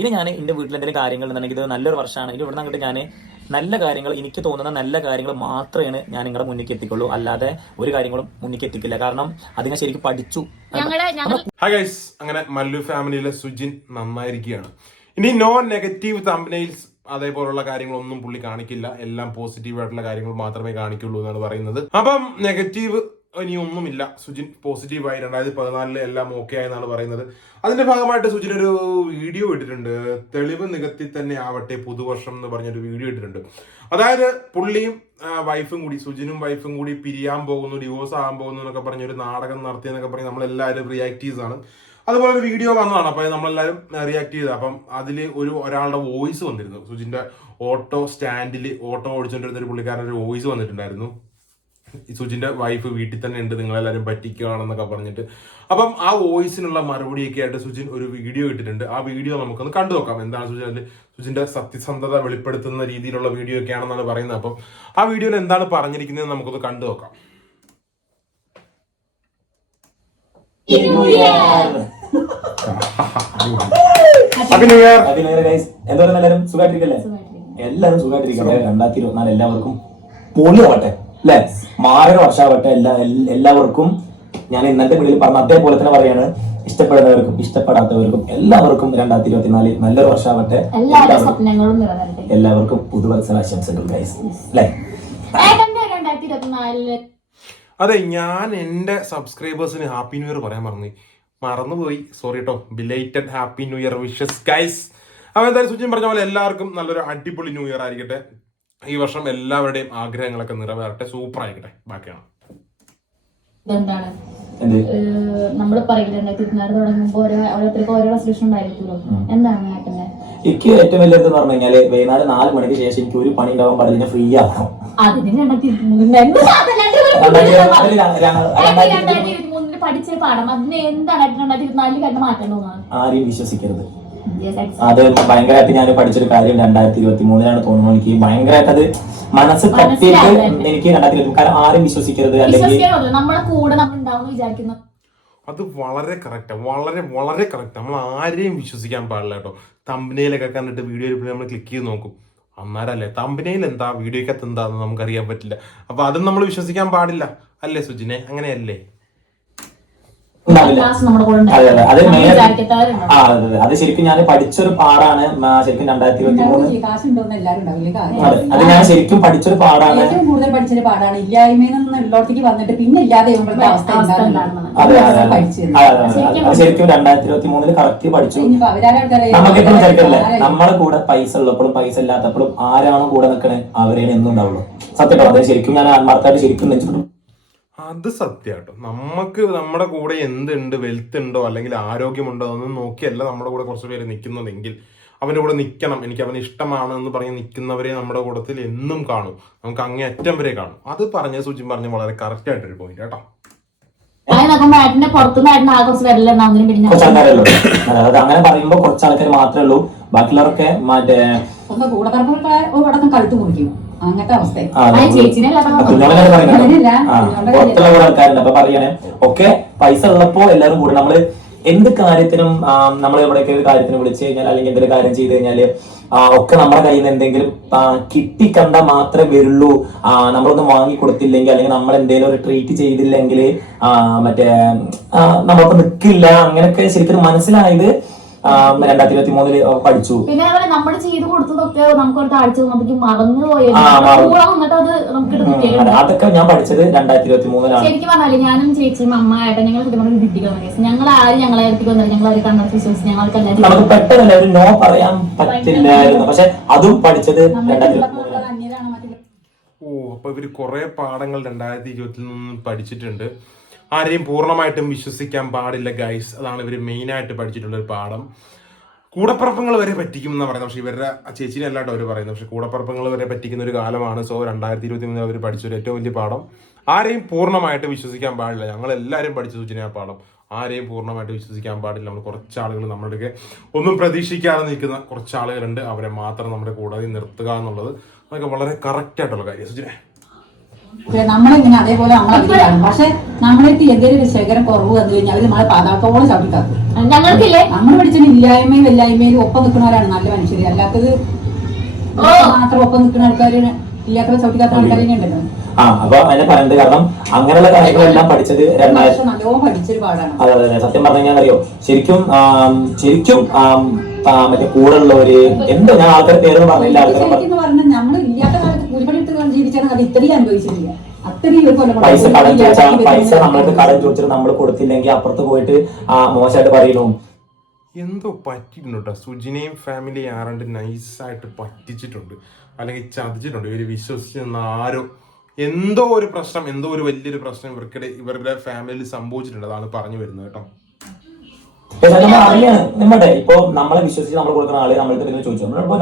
ഇനി ഞാൻ എന്റെ വീട്ടിൽ എന്തെങ്കിലും കാര്യങ്ങൾ ഉണ്ടെങ്കിൽ ഇത് നല്ലൊരു വർഷമാണ്. ഇനി ഇവിടെ അങ്ങോട്ട് ഞാൻ നല്ല കാര്യങ്ങൾ എനിക്ക് തോന്നുന്ന നല്ല കാര്യങ്ങൾ മാത്രമേ ഞാൻ നിങ്ങളുടെ മുന്നിലേക്ക് എത്തിക്കുള്ളൂ. അല്ലാതെ ഒരു കാര്യങ്ങളും മുന്നിലേക്ക് എത്തിക്കില്ല. കാരണം അത് ഞാൻ ശരിക്കും പഠിച്ചു. ഹായ് ഗൈസ് അങ്ങനെ മല്ലു ഫാമിലിയിലെ സുജിൻ നന്നായിരിക്കുകയാണ്. ഇനി നോ നെഗറ്റീവ് തമ്പനയിൽസ് അതേപോലുള്ള കാര്യങ്ങളൊന്നും പുള്ളി കാണിക്കില്ല. എല്ലാം പോസിറ്റീവ് ആയിട്ടുള്ള കാര്യങ്ങൾ മാത്രമേ കാണിക്കുള്ളൂ എന്നാണ് പറയുന്നത്. അപ്പം നെഗറ്റീവ് ഇനി ഒന്നുമില്ല. സുജിൻ പോസിറ്റീവായി രണ്ടായിരത്തി പതിനാലിലെ എല്ലാം ഓക്കെ ആയെന്നാണ് പറയുന്നത്. അതിന്റെ ഭാഗമായിട്ട് സുജിൻ ഒരു വീഡിയോ ഇട്ടിട്ടുണ്ട്. തെളിവ് നികത്തി തന്നെ ആവട്ടെ പുതുവർഷം എന്ന് പറഞ്ഞൊരു വീഡിയോ ഇട്ടിട്ടുണ്ട്. അതായത് പുള്ളിയും വൈഫും കൂടി സുജിനും വൈഫും കൂടി പിരിയാൻ പോകുന്നു ഡിവോഴ്സ് ആകാൻ പോകുന്നു എന്നൊക്കെ പറഞ്ഞൊരു നാടകം നടത്തിയെന്നൊക്കെ പറഞ്ഞ് നമ്മളെല്ലാവരും റിയാക്റ്റീവ്സ് ആണ് അതുപോലെ ഒരു വീഡിയോ വന്നതാണ്. അപ്പോൾ നമ്മളെല്ലാവരും റിയാക്ട് ചെയ്തത്. അപ്പം അതിൽ ഒരു ഒരാളുടെ വോയിസ് വന്നിരുന്നു. സുജിന്റെ ഓട്ടോ സ്റ്റാൻഡിൽ ഓട്ടോ ഓടിച്ചുകൊണ്ടിരുന്ന ഒരു പുള്ളിക്കാരന്റെ ഒരു വോയിസ് വന്നിട്ടുണ്ടായിരുന്നു. സുജിന്റെ വൈഫ് വീട്ടിൽ തന്നെ ഉണ്ട് നിങ്ങളെല്ലാവരും പറ്റിക്കുകയാണെന്നൊക്കെ പറഞ്ഞിട്ട്. അപ്പം ആ വോയിസിനുള്ള മറുപടിയൊക്കെ ആയിട്ട് സുജിൻ ഒരു വീഡിയോ ഇട്ടിട്ടുണ്ട്. ആ വീഡിയോ നമുക്കൊന്ന് കണ്ടു നോക്കാം. എന്താണ് സുജിൻ അതിൽ സുജിന്റെ സത്യസന്ധത വെളിപ്പെടുത്തുന്ന രീതിയിലുള്ള വീഡിയോ ഒക്കെ ആണെന്നാണ് പറയുന്നത്. അപ്പം ആ വീഡിയോയിൽ എന്താണ് പറഞ്ഞിരിക്കുന്നത് നമുക്കൊന്ന് കണ്ടു നോക്കാം. എല്ലാവരും സുഖമായിട്ടിരിക്കല്ലേ? എല്ലാവരും സുഖമായിട്ടിരിക്കട്ടെ. രണ്ടായിരത്തി ഇരുപത്തിനാല് എല്ലാവർക്കും പൊളിയാവട്ടെ അല്ലെ മാരക വർഷാവട്ടെ എല്ലാ എല്ലാവർക്കും. ഞാൻ ഇന്നത്തെ വീട്ടിൽ പറഞ്ഞ അതേപോലെ തന്നെ പറയാണ്. ഇഷ്ടപ്പെടുന്നവർക്കും ഇഷ്ടപ്പെടാത്തവർക്കും എല്ലാവർക്കും രണ്ടായിരത്തി ഇരുപത്തിനാല് നല്ലൊരു വർഷാവട്ടെ എല്ലാവരുടെ എല്ലാവർക്കും- സ്വപ്നങ്ങളും നിറവേറട്ടെ. എല്ലാവർക്കും പുതുവത്സരാശംസകൾ ഗൈസ് അല്ലേ അതെ ഞാൻ എന്റെ സബ്സ്ക്രൈബേഴ്സിന് ഹാപ്പി ന്യൂ ഇയർ പറയാൻ മറന്നു മറന്നുപോയി. സോറി കേട്ടോ belated happy new year wishes guys അപ്പോൾ എന്തായാലും സുജിൻ പറഞ്ഞ പോലെ എല്ലാവർക്കും നല്ലൊരു അടിപൊളി ന്യൂ ഇയർ ആയിരിക്കട്ടെ. ഈ വർഷം എല്ലാവരുടെയും ആഗ്രഹങ്ങളൊക്കെ നിറവേറട്ടെ സൂപ്പർ ആയിക്കട്ടെ ബാക്കിയാണ്. ഇതെന്താണ്? നമ്മൾ പറയില്ല തുടങ്ങുമ്പോൾ ഓരോ ഓരോരുത്തർക്ക് ഓരോ റെസൊല്യൂഷൻ ഉണ്ടായിരിക്കുമല്ലോ എന്താണ് ഏട്ടന്റെ എനിക്ക് ഏറ്റവും വലിയ എന്ന് പറഞ്ഞു കഴിഞ്ഞാൽ വൈകുന്നേരം നാല് മണിക്ക് ശേഷം എനിക്ക് ഒരു പണി ഉണ്ടാവാൻ പാടില്ല ഫ്രീ ആക്കണം രണ്ടായിരത്തി പഠിച്ച പാഠം അതിന് എന്താണ് ഏട്ടൻ രണ്ടായിരത്തി ഇരുപത്തിനാലിൽ കണ്ട് മാറ്റം തോന്നുന്നത് ആരെയും വിശ്വസിക്കരുത്. അത് ഭയങ്കരമായിട്ട് ഞാൻ പഠിച്ചൊരു കാര്യം രണ്ടായിരത്തി ഇരുപത്തി മൂന്നിലാണ് തോന്നുന്നു എനിക്ക്. ഭയങ്കരമായിട്ട് അത് മനസ്സ് തട്ടിയിട്ട് എനിക്ക് രണ്ടായിരത്തി ഇരുപത്തി കാരണം ആരും വിശ്വസിക്കരുത് അല്ലെങ്കിൽ വിശ്വസിക്കാനല്ലോ കൂടെ നമ്മൾ ഉണ്ടാവും വിചാരിക്കുന്നു. അത് വളരെ കറക്റ്റാണ് വളരെ വളരെ കറക്റ്റ് നമ്മൾ ആരെയും വിശ്വസിക്കാൻ പാടില്ല കേട്ടോ. തമ്പനയിലൊക്കെ കണ്ടിട്ട് വീഡിയോയിൽ നമ്മൾ ക്ലിക്ക് ചെയ്ത് നോക്കും. അന്നേരല്ലേ? തമ്പനയിൽ എന്താ? വീഡിയോക്കകത്ത് എന്താന്ന് നമുക്കറിയാൻ പറ്റില്ല. അപ്പൊ അതും നമ്മൾ വിശ്വസിക്കാൻ പാടില്ല. അല്ലേ സുജിനെ? അങ്ങനെയല്ലേ? അതെ അത്. ശരിക്കും ഞാൻ പഠിച്ചൊരു പാടാണ് ശരിക്കും രണ്ടായിരത്തി ഇരുപത്തി മൂന്ന് ഉണ്ടാവില്ലേ? എല്ലാവരും ഉണ്ടാവില്ലേ കാര്യം അതെ. അത് ഞാൻ ശരിക്കും പഠിച്ചൊരു പാടാണ്. കൂടുതൽ പഠിച്ചൊരു വന്നിട്ട് പിന്നെ ഇല്ലാതെ. അതെ ശരിക്കും രണ്ടായിരത്തി ഇരുപത്തി മൂന്നിൽ കറക്റ്റ് പഠിച്ചു. ഇനിയിപ്പോ അവരാരുടെ നമുക്ക് എപ്പോഴും വിചാരിക്കല്ലേ നമ്മളെ കൂടെ പൈസ ഉള്ളപ്പോഴും പൈസ ഇല്ലാത്തപ്പോഴും ആരാണോ കൂടെ നിൽക്കണേ അവരെയാണ് എന്നും ഉണ്ടാവുള്ളൂ സത്യം പറഞ്ഞത് ശരിക്കും ഞാൻ ആത്മാർത്ഥമായിട്ട് ശരിക്കും നെഞ്ചിട്ടു അത് സത്യമാട്ടോ നമുക്ക് നമ്മുടെ കൂടെ എന്തുണ്ട് വെൽത്ത് ഉണ്ടോ അല്ലെങ്കിൽ ആരോഗ്യമുണ്ടോ എന്ന് നോക്കിയല്ല നമ്മുടെ കൂടെ കുറച്ച് പേര് നിൽക്കുന്നതെങ്കിൽ. അവന്റെ കൂടെ നിൽക്കണം എനിക്ക് അവന് ഇഷ്ടമാണ് എന്ന് പറഞ്ഞ് നിൽക്കുന്നവരെ നമ്മുടെ കൂടത്തിൽ എന്നും കാണും. നമുക്ക് അങ്ങേ അറ്റം വരെ കാണും. അത് പറഞ്ഞ സുജിൻ പറഞ്ഞ വളരെ കറക്റ്റ് ആയിട്ടൊരു പോയിന്റ് കേട്ടോ അങ്ങനെ പറയുമ്പോൾ കുറച്ച് ആൾക്കാർ മാത്രമേ ഉള്ളൂ. ബാക്കിയുള്ളവരൊക്കെ മറ്റേ കൂടെ കഴുത്ത് മുറിക്കും. അങ്ങനത്തെ അവസ്ഥ പുറത്തുള്ള കുറെ ആൾക്കാരുണ്ട്. അപ്പൊ പറയണേ ഒക്കെ പൈസ ഉള്ളപ്പോ എല്ലാരും കൂടെ നമ്മൾ എന്ത് കാര്യത്തിനും നമ്മൾ എവിടെയൊക്കെ ഒരു കാര്യത്തിന് വിളിച്ചു കഴിഞ്ഞാൽ അല്ലെങ്കിൽ എന്തൊരു കാര്യം ചെയ്തു കഴിഞ്ഞാൽ ഒക്കെ നമ്മുടെ കയ്യിൽ നിന്ന് എന്തെങ്കിലും കിട്ടി കിട്ടിക്കണ്ട മാത്രമേ വരുള്ളൂ. നമ്മളൊന്നും വാങ്ങി കൊടുത്തില്ലെങ്കിൽ അല്ലെങ്കിൽ നമ്മൾ എന്തെങ്കിലും ഒരു ട്രീറ്റ് ചെയ്തില്ലെങ്കിൽ മറ്റേ നമ്മളൊക്കെ നിൽക്കില്ല അങ്ങനെയൊക്കെ ശരിക്കും മനസ്സിലായത് രണ്ടായിരത്തി ഇരുപത്തി മൂന്നിൽ പഠിച്ചു. പിന്നെ അതുപോലെ നമ്മൾ ചെയ്ത് കൊടുത്തതൊക്കെ നമുക്ക് ഒരു താഴ്ച വന്നപ്പോഴേക്കും മറന്നു പോയത്. വന്നിട്ട് അത് നമുക്ക് അതൊക്കെ ഞാൻ പഠിച്ചത് രണ്ടായിരത്തി ഇരുപത്തി മൂന്നിലാണ് ശരിക്കും പറഞ്ഞാൽ ഞാനും ചേച്ചിയും അമ്മ ഏട്ടൻ ഞങ്ങൾ ഞങ്ങൾ ആരും ഞങ്ങളെ അടുത്തേക്ക് വന്നില്ല. ഞങ്ങൾ അവർ കണ്ണടച്ച് വിശ്വസിച്ച് ഞങ്ങൾക്ക് നമുക്ക് പെട്ടെന്ന് പെട്ടെന്നല്ല ഒരു നോ പറയാൻ പറ്റില്ലായിരുന്നു. പക്ഷെ അതും പഠിച്ചത് രണ്ടായിരത്തി ഇരുപത്തി ഓ അപ്പൊ ഇവർ കുറെ പാഠങ്ങൾ രണ്ടായിരത്തി ഇരുപത്തിൽ നിന്ന് പഠിച്ചിട്ടുണ്ട്. ആരെയും പൂർണമായിട്ടും വിശ്വസിക്കാൻ പാടില്ല ഗൈസ് അതാണ് ഇവർ മെയിനായിട്ട് പഠിച്ചിട്ടുള്ള ഒരു പാഠം. കൂടപ്പറപ്പങ്ങൾ വരെ പറ്റിക്കും എന്ന് പറയുന്നത്. പക്ഷേ ഇവരുടെ ചേച്ചിനെ അല്ലാട്ടോ അവർ പറയുന്നത്. പക്ഷേ കൂടപ്പറപ്പങ്ങൾ വരെ പറ്റിക്കുന്ന ഒരു കാലമാണ്. സോ രണ്ടായിരത്തി ഇരുപത്തി മൂന്നിൽ അവർ പഠിച്ചൊരു ഏറ്റവും വലിയ പാഠം. ആരെയും പൂർണമായിട്ട് വിശ്വസിക്കാൻ പാടില്ല. ഞങ്ങൾ എല്ലാവരും പഠിച്ചു സൂചന പാഠം. ആരെയും പൂർണമായിട്ട് വിശ്വസിക്കാൻ പാടില്ല. നമ്മൾ കുറച്ച് ആളുകൾ നമ്മുടെ ഒന്നും പ്രതീക്ഷിക്കാതെ നിൽക്കുന്ന കുറച്ച് ആളുകളുണ്ട് അവരെ മാത്രം നമ്മുടെ കൂടെ നിർത്തുക എന്നുള്ളത് അതൊക്കെ വളരെ കറക്റ്റ് ആയിട്ടുള്ള കാര്യം. പക്ഷെ നമ്മളിങ്ങനെ അതേപോലെ നമ്മളതിലാണ് പക്ഷെ നമ്മളേക്ക് എന്തെങ്കിലും ഒരു ശേഖരം കുറവ് വന്നു കഴിഞ്ഞാൽ അവർ നമ്മളെ പാതാക്കോളം ചവിട്ടിക്കാക്കും ഞങ്ങൾക്കില്ലേ? നമ്മൾ പഠിച്ചത് ഇല്ലായ്മയും ഇല്ലായ്മയും ഒപ്പം നിൽക്കുന്നവരാണ് നല്ല മനുഷ്യര്. അല്ലാത്തത് ഓ. മാത്രം ഒപ്പം നിൽക്കുന്ന ആൾക്കാര് ഇല്ലാത്ത ചവിട്ടിക്കാത്ത ആൾക്കാർ തന്നെ ഉണ്ടല്ലോ ആ അപ്പൊ അതിനെ പറയുന്നത് കാരണം അങ്ങനെയുള്ള കാര്യങ്ങളെല്ലാം പഠിച്ചത് രണ്ടായിരത്തി അതെ അതെ അതെ. സത്യം പറഞ്ഞു കഴിഞ്ഞാൽ അറിയോ? ശരിക്കും ശരിക്കും ആ, മറ്റേ കൂടെ ഉള്ളവര് എന്തോ ഞാൻ ആൾക്കാർ പേരൊന്നും പറഞ്ഞില്ല. ആൾക്കാർ ജീവിച്ചാൽ അത് ഇത്രയും അനുഭവിച്ചിട്ടില്ല. പൈസ കടം ചോദിച്ചാൽ പൈസ വരുന്നത് കടം ചോദിച്ചിട്ട് നമ്മൾ കൊടുത്തില്ലെങ്കിൽ അപ്പുറത്ത് പോയിട്ട് മോശമായിട്ട് പറയുന്നു എന്തോ പറ്റിയിട്ടുണ്ട് കേട്ടോ സുജിനെയും ഫാമിലി ആരാണ്ട് നൈസായിട്ട് പറ്റിച്ചിട്ടുണ്ട്. അല്ലെങ്കിൽ ചതിച്ചിട്ടുണ്ട്. ഇവർ വിശ്വസിച്ചിരുന്ന ആരോ എന്തോ ഒരു പ്രശ്നം എന്തോ ഒരു വലിയൊരു പ്രശ്നം ഇവർക്കിടെ ഇവരുടെ ഫാമിലിയിൽ സംഭവിച്ചിട്ടുണ്ട്. അതാണ് പറഞ്ഞു വരുന്നത് കേട്ടോ. നമ്മൾ അറിയാണ് നമ്മുടെ. ഇപ്പൊ നമ്മളെ വിശ്വസിച്ച് നമ്മൾ കൊടുക്കുന്ന ആളെ നമ്മൾക്ക് പിന്നെ ചോദിച്ചു നമ്മളിപ്പോ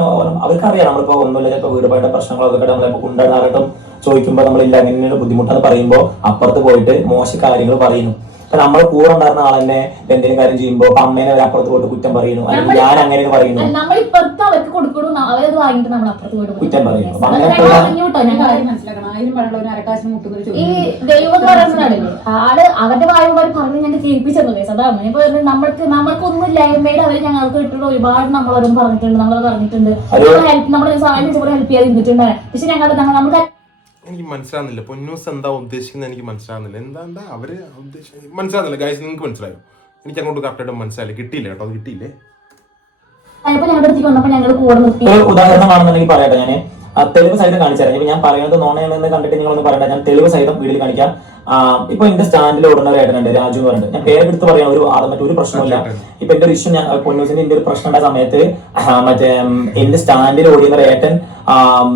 അവർക്കറിയാം നമ്മളിപ്പോ ഒന്നുമില്ല ചിലപ്പോ വീടുപായിട്ട് പ്രശ്നങ്ങളൊക്കെ നമ്മളിപ്പോ കൊണ്ടുവരാറും ചോദിക്കുമ്പോൾ നമ്മളില്ല അങ്ങനെയുള്ള ബുദ്ധിമുട്ടെന്ന് പറയുമ്പോ അപ്പുറത്ത് പോയിട്ട് മോശ കാര്യങ്ങൾ പറയുന്നു. ഇപ്പൊ നമ്മളെ കൂടെ ഉണ്ടായിരുന്ന ആളെന്നെ എന്തെങ്കിലും കാര്യം ചെയ്യുമ്പോ ഇപ്പൊ അമ്മേനെ ഒരു അപ്പുറത്ത് പോയിട്ട് കുറ്റം പറയുന്നു. അല്ലെങ്കിൽ ഞാൻ അങ്ങനെ പറയുന്നു. നമ്മൾ ഇപ്പുറത്ത് അവർക്ക് കൊടുക്കണു അവരത് വാങ്ങിയിട്ട് നമ്മൾ അപ്പുറത്ത് പോയിട്ട് കുറ്റം പറയുന്നു. അപ്പൊ അങ്ങനത്തെ ഈ ചോദ്യം ദൈവം എന്ന് പറയുന്നതാണല്ലേ ആൾ അവരുടെ വായുമാർ പറഞ്ഞ് ഞങ്ങൾ കേൾപ്പിച്ചത് കേസ് അതാണ് ഇപ്പൊ നമ്മൾക്ക് നമ്മൾക്കൊന്നും ഇല്ലായ്മയിൽ അവർ ഞങ്ങൾക്ക് കിട്ടുന്ന ഒരുപാട് നമ്മൾ ഓരോന്ന് പറഞ്ഞിട്ടുണ്ട് നമ്മൾ പറഞ്ഞിട്ടുണ്ട്. ഹെൽപ്പ് നമ്മളെ സഹായം ഹെൽപ്പ് പക്ഷെ ഞങ്ങൾ നമുക്ക് എനിക്ക് മനസ്സിലാകുന്നില്ല പൊന്നൂസ് എന്താ ഉദ്ദേശിക്കുന്നത് എനിക്ക് മനസ്സിലാകുന്നില്ല എന്താ എന്താ അവർ ഉദ്ദേശിക്കുന്നത് മനസ്സിലാകുന്നില്ല ഗൈസ് നിങ്ങൾക്ക് മനസ്സിലായോ? എനിക്ക് അങ്ങോട്ട് കറക്റ്റായിട്ട് മനസ്സിലായി കിട്ടിയില്ല കേട്ടോ? അത് കിട്ടിയില്ലേ? ഉദാഹരണമാണെന്നുണ്ടെങ്കിൽ പറയട്ടെ ഞാൻ തെളിവ് സഹിതം കാണിച്ചുതരാം ഇപ്പൊ ഞാൻ പറയുന്നത് നോണയാണെന്ന് കണ്ടിട്ട് നിങ്ങൾ നിങ്ങളൊന്ന് പറയണ്ട ഞാൻ തെളിവ് സഹിതം വീട്ടിൽ കാണിക്കാം ഇപ്പൊ എന്റെ സ്റ്റാൻഡിൽ ഓടുന്ന ഒരു ഏട്ടനുണ്ട് രാജു എന്ന് പറഞ്ഞിട്ട് ഞാൻ പേരെടുത്ത് പറയാം ഒരു ആ, മറ്റൊരു പ്രശ്നമില്ല ഇപ്പൊ എന്റെ ഒരു ഇഷ്യൂ ഞാൻ പൊന്നൂസിന്റെ എന്റെ ഒരു പ്രശ്നം ഉണ്ടായ സമയത്ത് മറ്റേ എന്റെ സ്റ്റാൻഡിൽ ഓടിയുന്ന ഒരു ഏട്ടൻ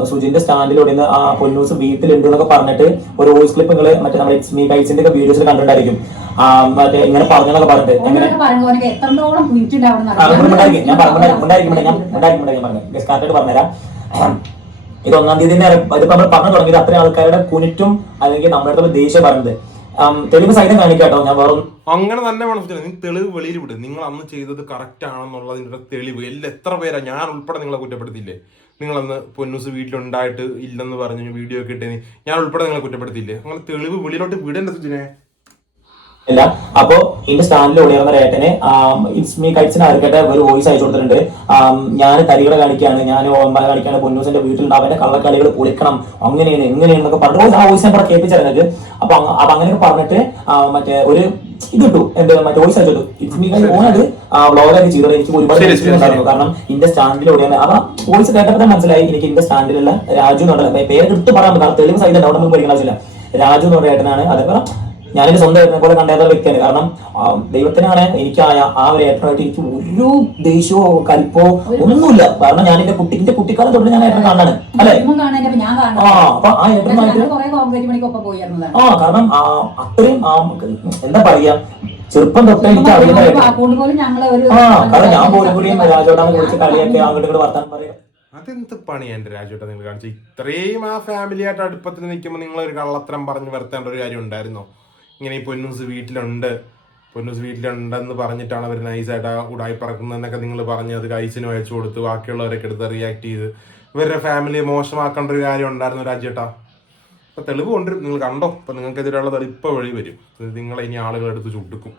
സുജിന്റെ സ്റ്റാൻഡിൽ ഓടിയുന്ന ആ പൊന്നൂസ് വീട്ടിലുണ്ട് എന്നൊക്കെ പറഞ്ഞിട്ട് ഒരു വോയിസ് ക്ലിപ്പ് നിങ്ങൾ മറ്റേ നമ്മുടെ മീ കൈസിന്റെ ഒക്കെ വീഡിയോസിൽ കണ്ടിട്ടുണ്ടായിരിക്കും മറ്റേ ഇങ്ങനെ പറഞ്ഞെന്നൊക്കെ പറഞ്ഞിട്ട്. ഞാൻ പറഞ്ഞു പറഞ്ഞുതരാം ഇത് ഒന്നാം തീയതി തന്നെ ഇതിപ്പോ നമ്മൾ പറഞ്ഞു തുടങ്ങിയത് അത്രയും ആൾക്കാരുടെ കുനിറ്റും അല്ലെങ്കിൽ നമ്മുടെ അടുത്തുള്ള ദേഷ്യം പറഞ്ഞത് തെളിവ് സഹിതം കാണിക്കാട്ടോ ഞാൻ വേറെ അങ്ങനെ തന്നെ വേണം നീ തെളിവ് വെളിയിൽ വിട്. നിങ്ങൾ അന്ന് ചെയ്തത് കറക്റ്റ് ആണെന്നുള്ളതിന്റെ തെളിവ്. എല്ലാം എത്ര പേരാ? ഞാൻ ഉൾപ്പെടെ നിങ്ങളെ കുറ്റപ്പെടുത്തില്ലേ നിങ്ങൾ അന്ന് പൊന്നൂസ് വീട്ടിലുണ്ടായിട്ട് ഇല്ലെന്ന് പറഞ്ഞു വീഡിയോ ഒക്കെ ഇട്ടേ ഞാൻ ഉൾപ്പെടെ നിങ്ങളെ കുറ്റപ്പെടുത്തില്ലേ അങ്ങനെ തെളിവ് വെളിയിലോട്ട് വിടേണ്ട സുജനെ. ഇല്ല. അപ്പോ ഇതിന്റെ സ്ഥാനിൽ ഒളിയർന്ന ഏട്ടനെ മീ കൈറ്റ്സിന് ആർക്കട്ടെ ഒരു വോയിസ് അയച്ചു കൊടുത്തിട്ടുണ്ട്. ഞാൻ കരികളെ കാണിക്കാണ് ഞാൻ ഓമ്പല കാണിക്കാണ് പൊന്നൂസിന്റെ വീട്ടിലുണ്ട് അവന്റെ കള്ളക്കളികൾ പൊളിക്കണം അങ്ങനെയാണ് എങ്ങനെയാണെന്നൊക്കെ പറഞ്ഞു ആ വോയിസ് ഞാൻ കേൾപ്പിച്ചിരുന്നത് അപ്പൊ അപ്പൊ അങ്ങനെയൊക്കെ പറഞ്ഞിട്ട് മറ്റേ ഒരു ഇത് കിട്ടു എന്റെ മറ്റേ വോയിസ് അയച്ചു ഇറ്റ്സ് മീ ഓണത് വ്ളോഗൊക്കെ ചെയ്തത് എനിക്ക് ഒരുപാട് ഉണ്ടായിരുന്നു. കാരണം ഇന്റെ സ്റ്റാൻഡിൽ ഓടിയാണ് അപ്പൊ വോയിസ് കേട്ടപ്പോൾ മനസ്സിലായി എനിക്ക് ഇന്റെ സ്റ്റാൻഡിലുള്ള രാജു എന്നുള്ള പേര് എടുത്ത് പറയാൻ പറ്റില്ല കാരണം തെളിവ് സൈഡിൽ അവിടെ നമുക്ക് പഠിക്കുന്ന ആവശ്യമില്ല. രാജു എന്ന് പറയുന്ന ഏട്ടനാണ് അതേപോലെ ഞാനെന്റെ സ്വന്തം ഏട്ടനെ പോലെ കണ്ടേത്ത വ്യക്തിയാണ്. കാരണം ദൈവത്തിനാണ് എനിക്ക് ആ ഒരു ഏട്ടനായിട്ട് എനിക്ക് ഒരു ദേഷ്യമോ കൽപ്പോ ഒന്നുമില്ല. കാരണം ഞാൻ എന്റെ കുട്ടി എന്റെ കുട്ടിക്കാലം തൊട്ട് ഞാൻ ഏട്ടനെ കാണാണ്. അല്ലെ? ആ അപ്പൊ ആ ഏട്ടനുമായിട്ട് ആ കാരണം അത്രയും ആ, എന്താ പറയാ ചെറുപ്പം തൊട്ട് എനിക്ക് ഒരു ആ കാരണം ഞാൻ പോലും രാജോട്ടാണ് കുറിച്ച് കളിയൊക്കെ അങ്ങോട്ട് ഇങ്ങോട്ട് വർത്താനം പറയാം. അതെന്ത് പണിയാണ് എന്റെ രാജുവേട്ട നിങ്ങൾ കാണിച്ചത്? ഇത്രയും ആ ഫാമിലി ആയിട്ട് അടുപ്പത്തിൽ നിൽക്കുമ്പോൾ നിങ്ങൾ ഒരു കള്ളത്തരം പറഞ്ഞ് വരുത്തേണ്ട ഒരു കാര്യം ഉണ്ടായിരുന്നോ? ഇങ്ങനെ ഈ പൊന്നൂസ് വീട്ടിലുണ്ട്. പൊന്നൂസ് വീട്ടിലുണ്ടെന്ന് പറഞ്ഞിട്ടാണ് അവർ നൈസായിട്ട് ആ ഉടായി പറക്കുന്നതെന്നൊക്കെ നിങ്ങൾ പറഞ്ഞ് അത് കൈസിനും അയച്ചു കൊടുത്ത് ബാക്കിയുള്ളവരൊക്കെ എടുത്ത് റിയാക്ട് ചെയ്ത്. ഇവരുടെ ഫാമിലിയെ മോശമാക്കേണ്ട ഒരു കാര്യം ഉണ്ടായിരുന്നു രാജേട്ടാ അപ്പൊ തെളിവ് കൊണ്ടുവരും. നിങ്ങൾ കണ്ടോ? അപ്പൊ നിങ്ങൾക്കെതിരെയുള്ള തെളിവ് വെളി വരും. നിങ്ങൾ ഇനി ആളുകളെടുത്ത് ചുട്ടുക്കും.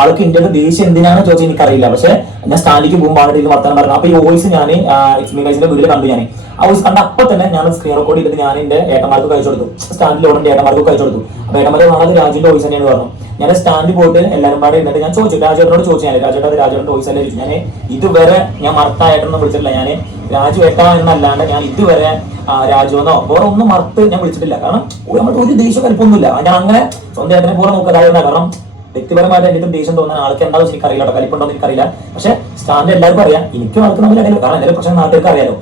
ആൾക്ക് ഇന്ത്യയുടെ ദേഷ്യം എന്തിനാണ് ചോദിച്ചാൽ എനിക്കറിയില്ല. പക്ഷെ ഞാൻ സ്റ്റാൻഡിലേക്ക് പോകുമ്പോൾ ആളുടെ വർത്തമാനം പറഞ്ഞു. അപ്പൊ ഈ വോയിസ് ഞാൻ എക്സ്മി കൈസിന്റെ വീട്ടിൽ കണ്ടു ഞാൻ ആ വോയിസ് കണ്ട അപ്പൊ തന്നെ ഞാൻ സ്ക്രീൻ റെക്കോർഡ് ചെയ്തിട്ട് ഞാൻ എന്റെ ഏട്ടന്മാർക്ക് കഴിച്ചു കൊടുത്തു. സ്റ്റാൻഡിൽ ഓടേണ്ട ഏട്ടന്മാർക്ക് കഴിച്ചു കൊടുത്തു. അപ്പൊ ഏട്ടന്മാർ കാണാതെ രാജുവിന്റെ വോയിസ് തന്നെയാണ് പറഞ്ഞു. ഞാൻ സ്റ്റാൻഡിൽ പോയിട്ട് എല്ലാവരും പാടെ ഇരുന്നിട്ട് ഞാൻ ചോദിച്ചു. രാജേട്ടനോട് ചോദിച്ചു ഞാൻ രാജേട്ടൻ വോയിസ് അല്ലേ ഞാൻ ഇതുവരെ ഞാൻ മർത്ത ഏട്ടനൊന്നും വിളിച്ചിട്ടില്ല. ഞാൻ രാജു ഏട്ട എന്നല്ലാണ്ട് ഞാൻ ഇതുവരെ രാജു രാജുവെന്നോ വേറെ ഒന്നും മറുത്ത് ഞാൻ വിളിച്ചിട്ടില്ല. കാരണം നമ്മൾ ഒരു ദേഷ്യം കൽപ്പൊന്നുമില്ല ഞാൻ അങ്ങനെ സ്വന്തം ഏട്ടനെ പോലെ നോക്കാതായിരുന്ന കാരണം വ്യക്തിപരമായിട്ട് അടുത്ത് ദേഷ്യം തോന്നുന്ന ആൾക്ക് എന്താ എന്താണെന്ന് എനിക്കറിയില്ല കേട്ടോ. കലിപ്പുണ്ടോ എന്ന് എനിക്കറിയില്ല. പക്ഷെ സ്റ്റാൻഡ് എല്ലാവർക്കും അറിയാം. എനിക്കും ആൾക്കും നമ്മൾ അറിയില്ല കാരണം എന്തെങ്കിലും പ്രശ്നം നാട്ടുകാർക്ക് അറിയാലോ.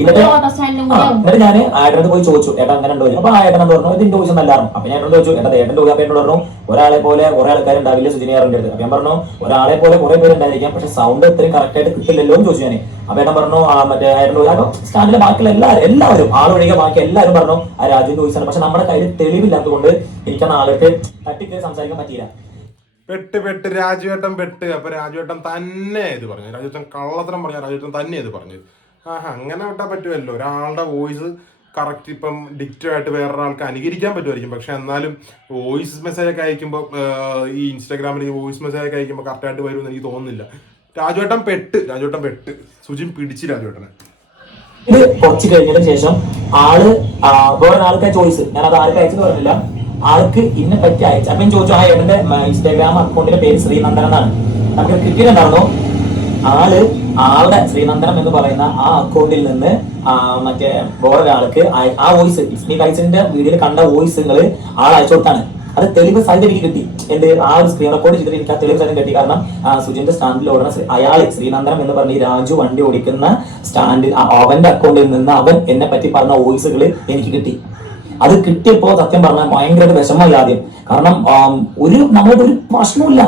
എന്നിട്ട് ഞാൻ ആയിട്ട് പോയി ചോദിച്ചു ഏട്ടാ അങ്ങനെ ഉണ്ടോ? അപ്പൊ ആ ഏട്ടൻ എന്ന് പറഞ്ഞു ഇതിന്റെ വോയിസ് നല്ലായിരുന്നു അപ്പൊ ഞാൻ ഏട്ടൻ ചോദിച്ചു ഏട്ടാ ഏട്ടൻ പോയി അപ്പൊ എന്നോട് പറഞ്ഞു ഒരാളെ പോലെ കുറെ ആൾക്കാർ ഉണ്ടാവില്ല സുജിനിയാറിന്റെ അടുത്ത് അപ്പൊ ഞാൻ പറഞ്ഞു ഒരാളെ പോലെ കുറെ പേര് ഉണ്ടായിരിക്കാം പക്ഷെ സൗണ്ട് ഇത്രയും കറക്റ്റ് ആയിട്ട് കിട്ടില്ലല്ലോ എന്ന് ചോദിച്ചു ഞാൻ അപ്പൊ ഏട്ടൻ പറഞ്ഞു ആ മറ്റേ ഏട്ടൻ അപ്പൊ സ്റ്റാൻഡിലെ ബാക്കിയുള്ള എല്ലാവരും എല്ലാവരും ആളൊഴികെ ബാക്കി എല്ലാവരും പറഞ്ഞു ആ രാജുവിന്റെ ചോദിച്ചാണ് പക്ഷെ നമ്മുടെ കയ്യിൽ തെളിവില്ലാത്തതുകൊണ്ട് എനിക്കന്ന് ആളുകൾക്ക് തട്ടിക്കറി സംസാരിക്കാൻ പറ്റിയില്ല. പെട്ട് പെട്ട് രാജുവേട്ടൻ പെട്ട് അപ്പൊ രാജുവേട്ടൻ തന്നെ ഇത് പറഞ്ഞു. രാജുവേട്ടൻ കള്ളത്തരം പറഞ്ഞു. രാജുവേട്ടൻ തന്നെ ഇത് പറഞ്ഞു. ആഹാ അങ്ങനെ വിട്ടാൽ പറ്റുമല്ലോ. ഒരാളുടെ വോയിസ് കറക്റ്റ് ഇപ്പം ഡിക്റ്റായിട്ട് വേറൊരാൾക്ക് അനുകരിക്കാൻ പറ്റുമായിരിക്കും. പക്ഷെ എന്നാലും വോയിസ് മെസ്സേജ് ഒക്കെ അയക്കുമ്പോൾ ഈ ഇൻസ്റ്റാഗ്രാമിൽ വോയിസ് മെസ്സേജ് ഒക്കെ അയക്കുമ്പോൾ കറക്റ്റായിട്ട് വരുമെന്ന് എനിക്ക് തോന്നുന്നില്ല. രാജുവേട്ടൻ പെട്ട്. രാജുവേട്ടൻ പെട്ട്. സുജിൻ പിടിച്ച് രാജുവേട്ടനെ. കുറച്ച് കഴിഞ്ഞതിന് ശേഷം ആൾ ആ, വേറെ ആൾക്കാർ ചോയ്സ് ഞാൻ അത് ആർക്കും അയച്ചെന്ന് പറഞ്ഞില്ല. ആൾക്ക് ഇന്നെ പറ്റി അയച്ചു. അപ്പം ചോദിച്ചു ആ ഏട്ടന്റെ ഇൻസ്റ്റാഗ്രാം അക്കൗണ്ടിന്റെ പേര് ശ്രീനന്ദൻ എന്നാണ്. നമുക്ക് കിട്ടിയിട്ടുണ്ടായിരുന്നു? ആൾ ആളുടെ ശ്രീനന്ദനം എന്ന് പറയുന്ന ആ അക്കൗണ്ടിൽ നിന്ന് മറ്റേ വേറൊരാൾക്ക് ആ- വോയിസ് ഇസ്മി കൈസിന്റെ വീഡിയോയിൽ കണ്ട വോയിസുകൾ ആൾ അയച്ചു കൊടുത്താണ്. അത് തെളിവ് സഹിതം എനിക്ക് കിട്ടി. എന്റെ ആ ഒരു സ്ക്രീൻ റെക്കോർഡ് ചെയ്തിട്ട് എനിക്ക് ആ തെളിവ് സഹിതം കിട്ടി. കാരണം സുജിന്റെ സ്റ്റാൻഡിൽ ഓടുന്ന അയാൾ ശ്രീനന്ദനം എന്ന് പറഞ്ഞ രാജു വണ്ടി ഓടിക്കുന്ന സ്റ്റാൻഡിൽ അവന്റെ അക്കൗണ്ടിൽ നിന്ന് അവൻ എന്നെ പറ്റി പറഞ്ഞ വോയിസുകൾ എനിക്ക് കിട്ടി. അത് കിട്ടിയപ്പോ സത്യം പറഞ്ഞാൽ ഭയങ്കരമായിട്ട് വിഷമമായി ആദ്യം. കാരണം ഒരു നമ്മളോട് ഒരു പ്രശ്നമില്ല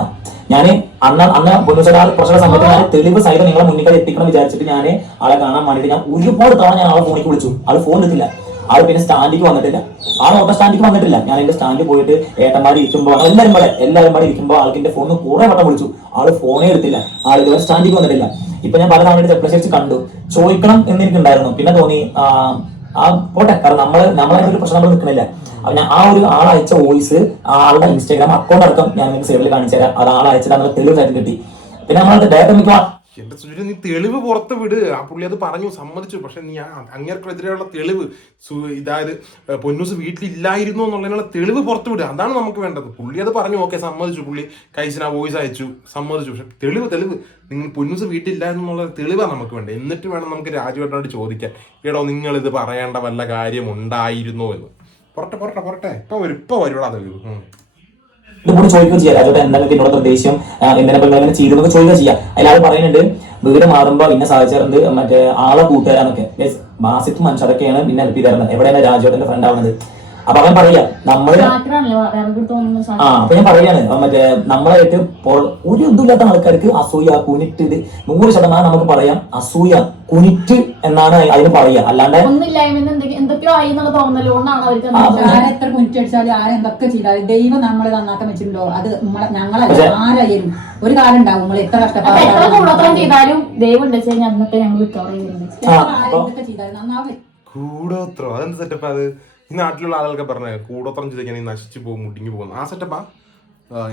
ഞാൻ അന്ന് അന്ന് പൊന്നുചാൽ കുറച്ചുള്ള സമയത്ത് ഞാൻ തെളിവ് സഹിതം നിങ്ങളെ മുന്നിൽ എത്തിക്കണം വിചാരിച്ചിട്ട് ഞാൻ ആളെ കാണാൻ വേണ്ടിയിട്ട് ഞാൻ ഒരുപാട് തവണ ഞാൻ ആളെ ഫോണിൽ വിളിച്ചു. ആൾ ഫോൺ എടുത്തില്ല. ആൾ പിന്നെ സ്റ്റാൻഡിലേക്ക് വന്നിട്ടില്ല. ആൾ ഓട്ടോ സ്റ്റാൻഡിലേക്ക് വന്നിട്ടില്ല. ഞാൻ എന്റെ സ്റ്റാൻഡിൽ പോയിട്ട് ഏട്ടന്മാർ ഇരിക്കുമ്പോൾ എല്ലാവരും പാടെ എല്ലാവരും പാടെ ഇരിക്കുമ്പോൾ ആൾക്ക് എന്റെ ഫോണിൽ കുറെ വട്ടം വിളിച്ചു. ആൾ ഫോണേ എടുത്തില്ല. ആൾ ഇതുവരെ സ്റ്റാൻഡിലേക്ക് വന്നിട്ടില്ല. ഇപ്പൊ ഞാൻ പല തവണ ചെപ്ലശ്ശേരിച്ച് കണ്ടു. ചോദിക്കണം എന്ന് എനിക്കുണ്ടായിരുന്നു. പിന്നെ തോന്നി ആ, പോട്ടെ കാരണം നമ്മൾ നമ്മളായിട്ട് ഒരു പ്രശ്നം നമ്മൾ നിൽക്കണില്ല. ഞാൻ ആ ഒരു ആൾ അയച്ച വോയിസ് ആളുടെ ഇൻസ്റ്റാഗ്രാം അക്കൗണ്ട് അടക്കം ഞാൻ സൈഡിൽ കാണിച്ചു തരാം അത് ആൾ അയച്ചതാണ് തെളിവായിട്ട് കിട്ടി. പിന്നെ നമ്മളത് ഡയറക്റ്റ് മിക്കവാ എന്റെ സുജിന് നീ തെളിവ് പുറത്ത് വിട്. ആ പുള്ളി അത് പറഞ്ഞു സമ്മതിച്ചു. പക്ഷെ നീ അങ്ങേർക്കെതിരെയുള്ള തെളിവ് ഇതായത് പൊന്നൂസ് വീട്ടിലില്ലായിരുന്നു എന്നുള്ളതിനുള്ള തെളിവ് പുറത്ത് വിട്. അതാണ് നമുക്ക് വേണ്ടത്. പുള്ളി അത് പറഞ്ഞു. ഓക്കെ സമ്മതിച്ചു. പുള്ളി കൈസിന് വോയിസ് അയച്ചു. സമ്മതിച്ചു. പക്ഷെ തെളിവ് തെളിവ്. നിങ്ങൾ പൊന്നൂസ് വീട്ടിലില്ലായിരുന്നു എന്നുള്ള തെളിവാണ് നമുക്ക് വേണ്ടത്. എന്നിട്ട് വേണം നമുക്ക് രാജുവേട്ടനോട് ചോദിക്കാൻ. എടോ നിങ്ങൾ ഇത് പറയേണ്ട വല്ല കാര്യം ഉണ്ടായിരുന്നോ എന്ന്. പുറട്ടെ പുറട്ടെ പുറട്ടെ. ഇപ്പൊ വരും ഇപ്പൊ വരുവാ തെളിവ് ഉം. കൂടി ചോദിക്കുകയും ചെയ്യാം. രാജോട്ടെ എന്താണ് എന്നോട് നിർദ്ദേശം എന്തിനെ പറ്റി അങ്ങനെ ചെയ്തു എന്നൊക്കെ ചോദിക്കുക ചെയ്യാം. അതിലാൾ പറയുന്നുണ്ട് വീട് മാറുമ്പോ ഇന്ന സാഹചര്യം മറ്റേ ആളെ കൂട്ടുകാരാന്നൊക്കെ ബാസിത്തും മനുഷ്യരൊക്കെയാണ് പിന്നെ ഹെൽപ്പ് ചെയ്തിരുന്നത് എവിടെയാണ് രാജോട്ടന്റെ ഫ്രണ്ട് ആവുന്നത്? അപ്പൊ അവൻ പറയാ നമ്മൾ ആ അപ്പൊ ഞാൻ പറയാണ് മറ്റേ നമ്മളായിട്ട് ഒരു ഇതുമില്ലാത്ത ആൾക്കാർക്ക് അസൂയ കുനിറ്റ് ഇത് നൂറ് ശതമാനം നമുക്ക് പറയാം അസൂയ കുനിറ്റ് എന്നാണ് അതിന് പറയാ അല്ലാണ്ട് ആരെത്ര കുറ്റിയടിച്ചാലും ആരെന്തൊക്കെ ചെയ്താലും ദൈവം നമ്മളെ നന്നാക്കാൻ വെച്ചിട്ടുണ്ടോ? അത് നമ്മളെ ഞങ്ങളല്ല ആരായാലും. ഒരു കാലം ഉണ്ടാവും നമ്മൾ എത്ര എത്ര ചെയ്താലും ദൈവം ഉണ്ട് കഴിഞ്ഞാൽ ഞങ്ങൾ റിക്കവർ എത്ര കൂടോത്രം അതെന്ത് സെറ്റപ്പ് അത്? ഈ നാട്ടിലുള്ള ആളുകൾക്ക് പറഞ്ഞ കൂടോത്രം ചെയ്തേക്കാണെങ്കിൽ നശിച്ചു പോകും മുടിങ്ങി പോകും. ആ സെറ്റപ്പാ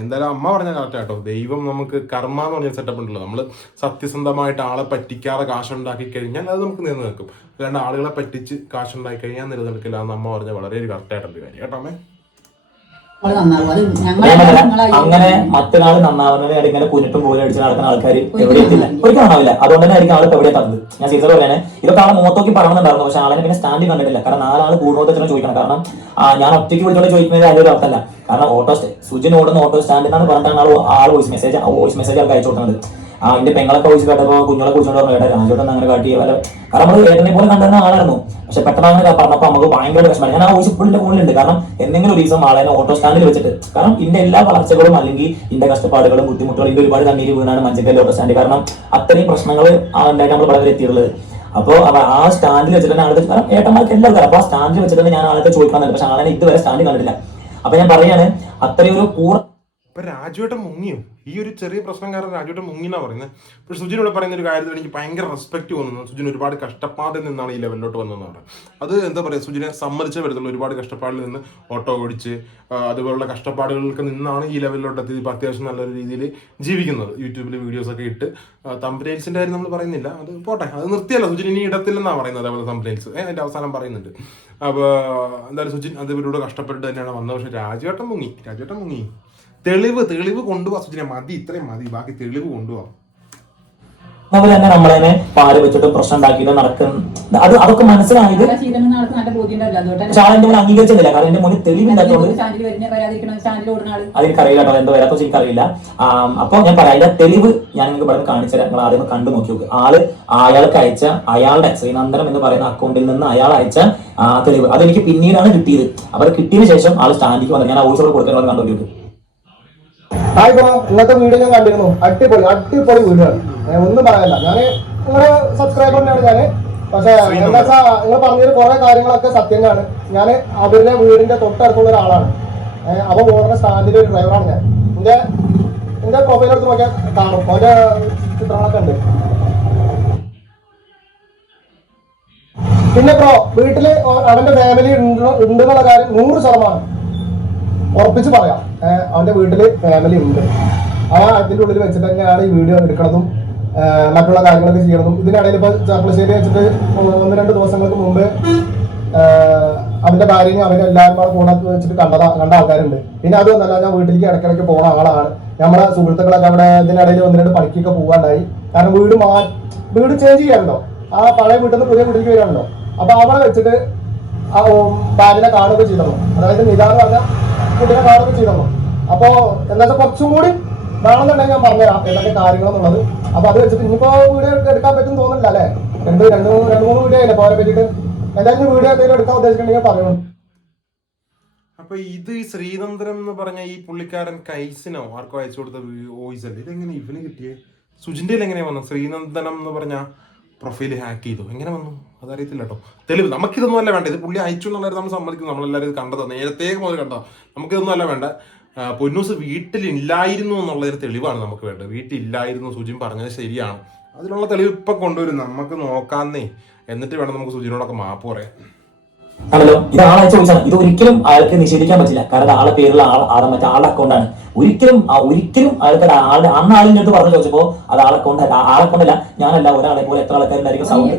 എന്തായാലും അമ്മ പറഞ്ഞ കറക്റ്റ് കേട്ടോ. ദൈവം നമുക്ക് കർമ്മ എന്ന് പറഞ്ഞ സെറ്റപ്പ് ഉണ്ടല്ലോ. നമ്മൾ സത്യസന്ധമായിട്ട് ആളെ പറ്റിക്കാതെ കാശുണ്ടാക്കി കഴിഞ്ഞാൽ അത് നമുക്ക് നിലനിൽക്കും. അല്ലാണ്ട് ആളുകളെ പറ്റിച്ച് കാശുണ്ടാക്കി കഴിഞ്ഞാൽ നിലനിൽക്കില്ല എന്ന് അമ്മ പറഞ്ഞ വളരെ ഒരു കറക്റ്റ് ആയിട്ടുള്ള കാര്യം. കേട്ടോ അമ്മേ? നന്നാവും. അത് അങ്ങനെ മറ്റൊരാൾ നന്നാവുന്നതിനായിട്ട് ഇങ്ങനെ കുഞ്ഞിട്ടും പോലെ അടിച്ച് നടക്കുന്ന ആൾക്കാർ എവിടെ എത്തില്ല ഒരിക്കലും നന്നാവില്ല. അതുകൊണ്ട് തന്നെ ആയിരിക്കും ആൾ എവിടെ തന്നത്. ഞാൻ സീസർ പറയാനെ ഇതൊക്കെ ആളെ മുഖത്തോക്കി പറയണമെന്നുണ്ടായിരുന്നു. പക്ഷെ ആളെ പിന്നെ സ്റ്റാൻഡിൽ കണ്ടിട്ടില്ല. കാരണം നാലാൾ കൂടുതലും വെച്ചാൽ ചോദിക്കണം. കാരണം ഞാൻ ഒറ്റയ്ക്ക് വിളിച്ചോണ്ട് ചോദിക്കുന്നത് അതിലൊരു അർത്ഥമല്ല. കാരണം ഓട്ടോ സുജിൻ ഓടുന്ന ഓട്ടോ സ്റ്റാൻഡിൽ നിന്നാണ് പറഞ്ഞിട്ടാണ് ആൾ ആൾ വോയിസ് മെസ്സേജ് വോയിസ് മെസ്സേജ് ആൾക്ക് അയച്ചു കൊടുക്കുന്നത്. ആ എന്റെ പെങ്ങളൊക്കെ വോയിസ് കേട്ടപ്പോ കുഞ്ഞുങ്ങളെ കുറിച്ചോണ്ട് പറഞ്ഞു കേട്ടോ രാജോട്ടൻ അങ്ങനെ കാട്ടിയ? വല്ല കാരണം നമ്മൾ ഏട്ടനെ പോലെ കണ്ടിരുന്ന ആളായിരുന്നു. പക്ഷെ പെട്ടെന്ന് അങ്ങനെ പറഞ്ഞപ്പോൾ നമുക്ക് ഭയങ്കര വിഷമം ഞാൻ ആ ഒഴിച്ച് ഇപ്പോഴും ഫോണിലുണ്ട് കാരണം എന്തെങ്കിലും ഒരു ദിവസം ആളെ ഓട്ടോ സ്റ്റാൻഡിൽ വെച്ചിട്ട് കാരണം ഇതിന്റെ എല്ലാ വളർച്ചകളും അല്ലെങ്കിൽ ഇതിന്റെ കഷ്ടപ്പാടുകളും ബുദ്ധിമുട്ടുകളും ഇതിന്റെ ഒരുപാട് കണ്ണീര് വീണാണ് മഞ്ചക്കല്ല ഓട്ടോ സ്റ്റാൻഡ് കാരണം അത്രയും പ്രശ്നങ്ങൾ ഉണ്ടായിട്ട് നമ്മൾ വളരെ എത്തിയിട്ടുള്ളത്. അപ്പോൾ ആ സ്റ്റാൻഡിൽ വെച്ചിട്ട് തന്നെ ആളുടെ കാരണം ഏട്ടന്മാർക്ക് എല്ലാവർക്കും അപ്പൊ ആ സ്റ്റാൻഡിൽ വെച്ചിട്ട് തന്നെ ഞാൻ ആളുകൾ ചോദിക്കാൻ പക്ഷെ ആളെ ഇതുവരെ സ്റ്റാൻഡിൽ കണ്ടിട്ടില്ല. അപ്പൊ ഞാൻ പറയാണ് അത്രയും ഒരു കൂറ ഇപ്പൊ രാജുവേട്ടൻ മുങ്ങിയോ? ഈ ഒരു ചെറിയ പ്രശ്നം കാരണം രാജുവേട്ടൻ മുങ്ങിന്നാ പറയുന്നത് പക്ഷെ സുജിനോട് പറയുന്ന ഒരു കാര്യത്തിൽ എനിക്ക് ഭയങ്കര റെസ്പെക്ട് തോന്നുന്നു. സുജിൻ ഒരുപാട് കഷ്ടപ്പാടിൽ നിന്നാണ് ഈ ലെവലിലോട്ട് വന്നതെന്ന് അത് എന്താ പറയുക സുജിനെ സമ്മതിച്ച വരത്തുള്ള ഒരുപാട് കഷ്ടപ്പാടിൽ നിന്ന് ഓട്ടോ ഓടിച്ച് അതുപോലുള്ള കഷ്ടപ്പാടുകൾക്ക് നിന്നാണ് ഈ ലെവലിലോട്ട് എത്തി ഇപ്പൊ അത്യാവശ്യം നല്ലൊരു രീതിയിൽ ജീവിക്കുന്നത്. യൂട്യൂബിൽ വീഡിയോസ് ഒക്കെ ഇട്ട് തമ്പനൈൽസിന്റെ കാര്യം നമ്മൾ പറയുന്നില്ല. അത് പോട്ടെ. അത് നിർത്തിയല്ല. സുജിൻ ഇനി ഇടത്തില്ലെന്നാണ് പറയുന്നത്. അതേപോലെ തമ്പനൈൽസ് ഏഹ് എന്റെ അവസാനം പറയുന്നുണ്ട്. അപ്പോൾ എന്തായാലും സുജിൻ അത് ഇവരോട് കഷ്ടപ്പെട്ട് തന്നെയാണ് വന്നത്. പക്ഷെ രാജുവേട്ടൻ മുങ്ങി. രാജുവേട്ടൻ മുങ്ങി. തെളിവ് തെളിവ് കൊണ്ടുപോവാ സുജിനെ. മതി ഇത്രയും മതി. ബാക്കി തെളിവ് കൊണ്ടുപോവാ. തന്നെ നമ്മളതിനെ പാൽ വെച്ചിട്ട് പ്രശ്നം ഉണ്ടാക്കിയിട്ട് നടക്കുന്ന അത് അതൊക്കെ മനസ്സിലായത് പക്ഷെ ആളെന്റെ മുന്നിൽ അംഗീകരിച്ചില്ല കാരണം എന്റെ മുന്നിൽ തെളിവില്ലാത്തതുകൊണ്ട് അതെനിക്കറിയില്ല കേട്ടോ. എന്തോ വരാത്ത എനിക്കറിയില്ല. അപ്പൊ ഞാൻ പറയാം. അതിന്റെ തെളിവ് ഞാൻ നിങ്ങൾക്ക് ഇവിടെ കാണിച്ചു തരാം. നിങ്ങൾ ആദ്യം കണ്ടു നോക്കി നോക്ക്. ആൾ അയാൾക്ക് അയച്ച അയാളുടെ ശ്രീനന്ദനം എന്ന് പറയുന്ന അക്കൗണ്ടിൽ നിന്ന് അയാൾ അയച്ച ആ തെളിവ്. അതെനിക്ക് പിന്നീടാണ് കിട്ടിയത്. അവർ കിട്ടിയതിനു ശേഷം ആൾ സ്റ്റാൻഡിലേക്ക് വന്നത് ഞാൻ ആ വോയിസ് കൊടുക്കാൻ കണ്ടു നോക്കി. ബ്രോ ഇന്നത്തെ വീഡിയോ ഞാൻ കണ്ടിരുന്നു. അടിപൊളി അടിപൊളി വീഡിയോ ആണ്. ഞാൻ ഒന്നും പറയാനില്ല ഞാൻ നിങ്ങളുടെ സബ്സ്ക്രൈബർ തന്നെയാണ് ഞാൻ പക്ഷെ എന്താ വെച്ചാ നിങ്ങൾ പറഞ്ഞൊരു കുറെ കാര്യങ്ങളൊക്കെ സത്യങ്ങളാണ് ഞാൻ അവരുടെ വീടിന്റെ തൊട്ടടുത്തുള്ള ഒരാളാണ്. അവ അപ്പൊ പോകുന്ന സ്റ്റാൻഡിലെ ഒരു ഡ്രൈവറാണ് ഞാൻ. എന്റെ എന്റെ പ്രൊഫൈൽ എടുത്ത് നോക്കിയാൽ കാണും. അവന്റെ ചിത്രങ്ങളൊക്കെ ഉണ്ട്. പിന്നെ ബ്രോ വീട്ടിൽ അവന്റെ ഫാമിലി ഉണ്ടെന്നുള്ള കാര്യം നൂറ് ശതമാനം. ഉറപ്പിച്ച് പറയാം. അവന്റെ വീട്ടിൽ ഫാമിലി ഉണ്ട്. ആ അതിന്റെ ഉള്ളിൽ വെച്ചിട്ട് തന്നെയാണ് ഈ വീഡിയോ എടുക്കണതും മറ്റുള്ള കാര്യങ്ങളൊക്കെ ചെയ്യണതും. ഇതിനിടയിൽ ഇപ്പൊ ചാപ്പളശ്ശേരി വെച്ചിട്ട് ഒന്ന് രണ്ട് ദിവസങ്ങൾക്ക് മുമ്പ് അവന്റെ ഭാര്യയും അവരെല്ലാവരും കൂടെ കൂടെ വെച്ചിട്ട് കണ്ടതാ കണ്ട ആൾക്കാരുണ്ട്. പിന്നെ അതൊന്നല്ല ഞാൻ വീട്ടിലേക്ക് ഇടയ്ക്കിടയ്ക്ക് പോകുന്ന ആളാണ്. നമ്മുടെ സുഹൃത്തുക്കളൊക്കെ അവിടെ ഇതിനിടയിൽ ഒന്ന് രണ്ട് പണിക്കൊക്കെ പോകാണ്ടായി. കാരണം വീട് മാ വീട് ചേഞ്ച് ചെയ്യാറുണ്ടോ ആ പഴയ വീട്ടിൽ നിന്ന് പുതിയ വീട്ടിലേക്ക് വരാണല്ലോ അപ്പൊ അവിടെ വെച്ചിട്ട് ആ ഭാര്യനെ കാണുകയൊക്കെ ചെയ്തോ അതായത് നിതാന്ന് പറഞ്ഞ കുട്ടിനെ കാണുകയൊക്കെ ചെയ്തോ അപ്പോ എന്താ വെച്ചാൽ കുറച്ചും കൂടി വേണമെന്നുണ്ടെങ്കിൽ ഞാൻ പറഞ്ഞുതരാം എന്തൊക്കെ കാര്യങ്ങളെന്നുള്ളത് അപ്പൊ അത് വെച്ചിട്ട് ഇനിയിപ്പോ വീഡിയോ എടുക്കാൻ പറ്റും തോന്നുന്നില്ല അല്ലേ? രണ്ട് രണ്ട് മൂന്ന് രണ്ട് മൂന്ന് വീഡിയോ ആയില്ലേ പോരെ പറ്റിയിട്ട് എന്തായാലും വീഡിയോ എന്തെങ്കിലും എടുക്കാൻ ഉദ്ദേശിക്കുന്നുണ്ടെങ്കിൽ പറയുന്നു അപ്പൊ ഇത് ശ്രീനന്ദനം എന്ന് പറഞ്ഞ ഈ പുള്ളിക്കാരൻ കൈസിനോ ആർക്കോ അയച്ചു കൊടുത്ത വോയിസ് അല്ലേ? ഇതെങ്ങനെ ഇവന് കിട്ടിയേ? സുജിന്റെ എങ്ങനെയാ വന്നത്? ശ്രീനന്ദനം എന്ന് പറഞ്ഞ പ്രൊഫൈൽ ഹാക്ക് ചെയ്തു. എങ്ങനെ വന്നു? അതറിയത്തില്ല കേട്ടോ തെളിവ്. നമുക്കിതൊന്നും അല്ല വേണ്ട ഇത് പുള്ളി അയച്ചു എന്നുള്ളത് നമ്മൾ സമ്മതിക്കും നമ്മളെല്ലാവരും ഇത് കണ്ടതാണ് നേരത്തെ മുതൽ കണ്ടോ നമുക്കിതൊന്നും അല്ല വേണ്ട. പൊന്നൂസ് വീട്ടിലില്ലായിരുന്നു എന്നുള്ളൊരു തെളിവാണ് നമുക്ക് വേണ്ടത്. വീട്ടിലില്ലായിരുന്നു സുജിൻ പറഞ്ഞത് ശരിയാണ്. അതിനുള്ള തെളിവ് ഇപ്പൊ കൊണ്ടുവരും. നമുക്ക് നോക്കാന്നേ. എന്നിട്ട് വേണം നമുക്ക് സുജിനോടൊക്കെ മാപ്പ് പറയാം ഇത് ആളെ ഇത് ഒരിക്കലും ആൾക്ക് നിഷേധിക്കാൻ പറ്റില്ല. കാരണം ആളെ പേരുള്ള ആൾ ആളെ മറ്റേ ആളെ അക്കൗണ്ടാണ് ഒരിക്കലും ആ ഒരിക്കലും ആൾക്കാർ ആളുടെ അന്ന് ആളിന്റെ അടുത്ത് പറഞ്ഞു ചോദിച്ചപ്പോ അത് ആളെ കൊണ്ടല്ല ആളെ കൊണ്ടല്ല ഞാനല്ല ഒരാളെ പോലെ എത്ര ആൾക്കാരുണ്ടായിരിക്കും സൗണ്ട്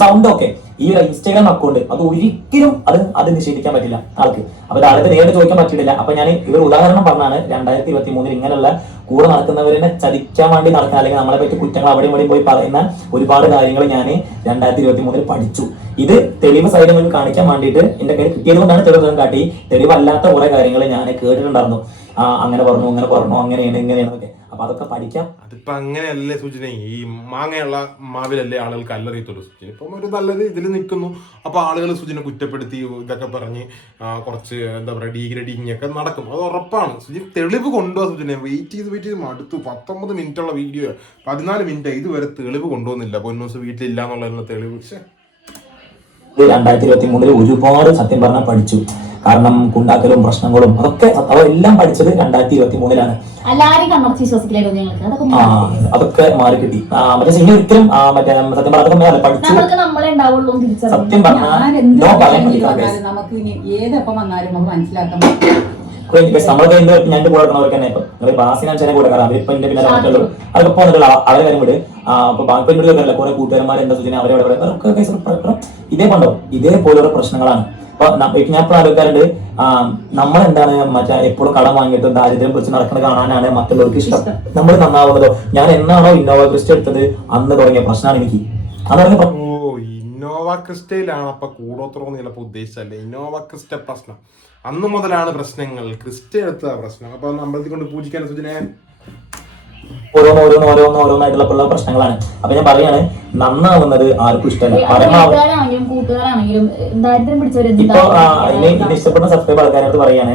സൗണ്ട് ഒക്കെ. ഈ ഒരു ഇൻസ്റ്റാഗ്രാം അക്കൗണ്ട് അത് ഒരിക്കലും അത് അത് നിഷേധിക്കാൻ പറ്റില്ല ആൾക്ക്. അപ്പൊ ആൾക്ക് നേരിട്ട് ചോദിക്കാൻ പറ്റില്ല അപ്പൊ ഞാൻ ഇവർ ഉദാഹരണം പറഞ്ഞാണ് രണ്ടായിരത്തി ഇരുപത്തി മൂന്നിൽ ഇങ്ങനെയുള്ള കൂടെ നടക്കുന്നവരെ ചതിക്കാൻ വേണ്ടി നടക്കുന്ന അല്ലെങ്കിൽ നമ്മളെ പറ്റി കുറ്റങ്ങൾ അവിടെയും ഇവിടെയും പോയി പറയുന്ന ഒരുപാട് കാര്യങ്ങൾ ഞാൻ രണ്ടായിരത്തി ഇരുപത്തി മൂന്നിൽ പഠിച്ചു. ഇത് തെളിവ് സൈഡ് കാണിക്കാൻ വേണ്ടിയിട്ട് എന്റെ കയ്യിൽ കിട്ടിയത് കൊണ്ടാണ് തെളിവ് കാട്ടി. കാട്ടി തെളിവല്ലാത്ത കുറെ കാര്യങ്ങൾ ഞാൻ കേട്ടിട്ടുണ്ടായിരുന്നു. ആ അങ്ങനെ പറഞ്ഞു അങ്ങനെ പറഞ്ഞു അങ്ങനെയാണ് ഇങ്ങനെയാണ് അപ്പൊ അതൊക്കെ പഠിക്കാം. അതിപ്പോ അങ്ങനെയല്ലേ സൂചന ഈ മാങ്ങയുള്ള മാവിലല്ലേ ആളുകൾക്ക് അല്ലറിയത്തുള്ളൂ സൂചന ഇപ്പം ഒരു നല്ലത് ഇതിൽ നിൽക്കുന്നു. അപ്പൊ ആളുകൾ സുജിനെ കുറ്റപ്പെടുത്തി ഇതൊക്കെ പറഞ്ഞ് കുറച്ച് എന്താ പറയുക ഡീഗ്രേഡിങ് ഒക്കെ നടക്കും. അത് ഉറപ്പാണ്. സുജിൻ തെളിവ് കൊണ്ടുപോകാൻ സുജിനെ. വെയിറ്റ് ചെയ്ത് വെയിറ്റ് ചെയ്ത് മടുത്തു. പത്തൊമ്പത് മിനിറ്റ് ഉള്ള വീഡിയോ. പതിനാല് മിനിറ്റ്. ഇതുവരെ തെളിവ് കൊണ്ടുപോകുന്നില്ല പൊന്നൂസ് വീട്ടിലില്ല എന്നുള്ളതിനുള്ള തെളിവ് പക്ഷേ രണ്ടായിരത്തി ഇരുപത്തി മൂന്നിൽ ഒരുപാട് സത്യം പറഞ്ഞാൽ പഠിച്ചു. കാരണം കുണ്ടാക്കലും പ്രശ്നങ്ങളും അതൊക്കെ അതെല്ലാം പഠിച്ചത് രണ്ടായിരത്തി ഇരുപത്തി മൂന്നിലാണ് ആ അതൊക്കെ മാറി കിട്ടി. മറ്റേ സിനിമ ഒരിക്കലും മറ്റേ സത്യം പറഞ്ഞ പഠിച്ചു സത്യം പറഞ്ഞാൽ നമുക്ക് ഇനി ഏതെപ്പം വന്നാലും നമുക്ക് മനസ്സിലാക്കാൻ പറ്റും. നമ്മളൊക്കെ എന്ത് ഞാൻ കൂടെ നടക്കുന്നവർക്ക് തന്നെ ഇപ്പൊ. നിങ്ങൾ ബാസിനെ അച്ഛനെ കൂടെ കയറാം അവരിപ്പോ എന്റെ പിന്നെ മറ്റുള്ളൂ അതൊക്കെ അവരെ കാര്യം വിട്. ബാക്കി കുറെ കൂട്ടുകാരന്മാർ എന്താ സൂചന അവരെ ഇതേ കണ്ടോ ഇതേപോലുള്ള പ്രശ്നങ്ങളാണ്. ഞാൻ ഇപ്പോൾ ആലോചിക്കാറുണ്ട് നമ്മൾ എന്താണ് മറ്റേ എപ്പോഴും കടം വാങ്ങിയിട്ട് ദാരിദ്ര്യം പിടിച്ച് നടക്കുന്നത് കാണാനാണ് മറ്റുള്ളവർക്ക് ഇഷ്ടം. നമ്മൾ നന്നാവുന്നതോ ഞാൻ എന്നാണോ ഇന്നോവ ക്രിസ്റ്റ് എടുത്തത് അന്ന് തുടങ്ങിയ പ്രശ്നമാണ് എനിക്ക്. ഓ ഇന്നോവ ക്രിസ്റ്റയിലാണ് അപ്പൊ കൂടോത്രം ചിലപ്പോ ഉദ്ദേശിച്ചല്ലേ ഇന്നോവ ക്രിസ്റ്റ പ്രശ്നം. അന്ന് മുതലാണ് പ്രശ്നങ്ങൾ ക്രിസ്റ്റ എടുത്ത പ്രശ്നം. അപ്പൊ അമ്പലത്തിൽ കൊണ്ട് പൂജിക്കാൻ സൂചന ഓരോന്ന് ഓരോന്ന് ഓരോന്ന് ഓരോന്നായിട്ടുള്ള പ്രശ്നങ്ങളാണ്. അപ്പൊ ഞാൻ പറയാണ് നന്നാവുന്നത് ആർക്കും ഇഷ്ടമല്ല. പരമാവധി കൂട്ടുകാരാണെങ്കിലും ദാരിദ്ര്യം ഇഷ്ടപ്പെടുന്ന സബ്സ്ക്രൈബ് ആൾക്കാരോട് പറയാണ്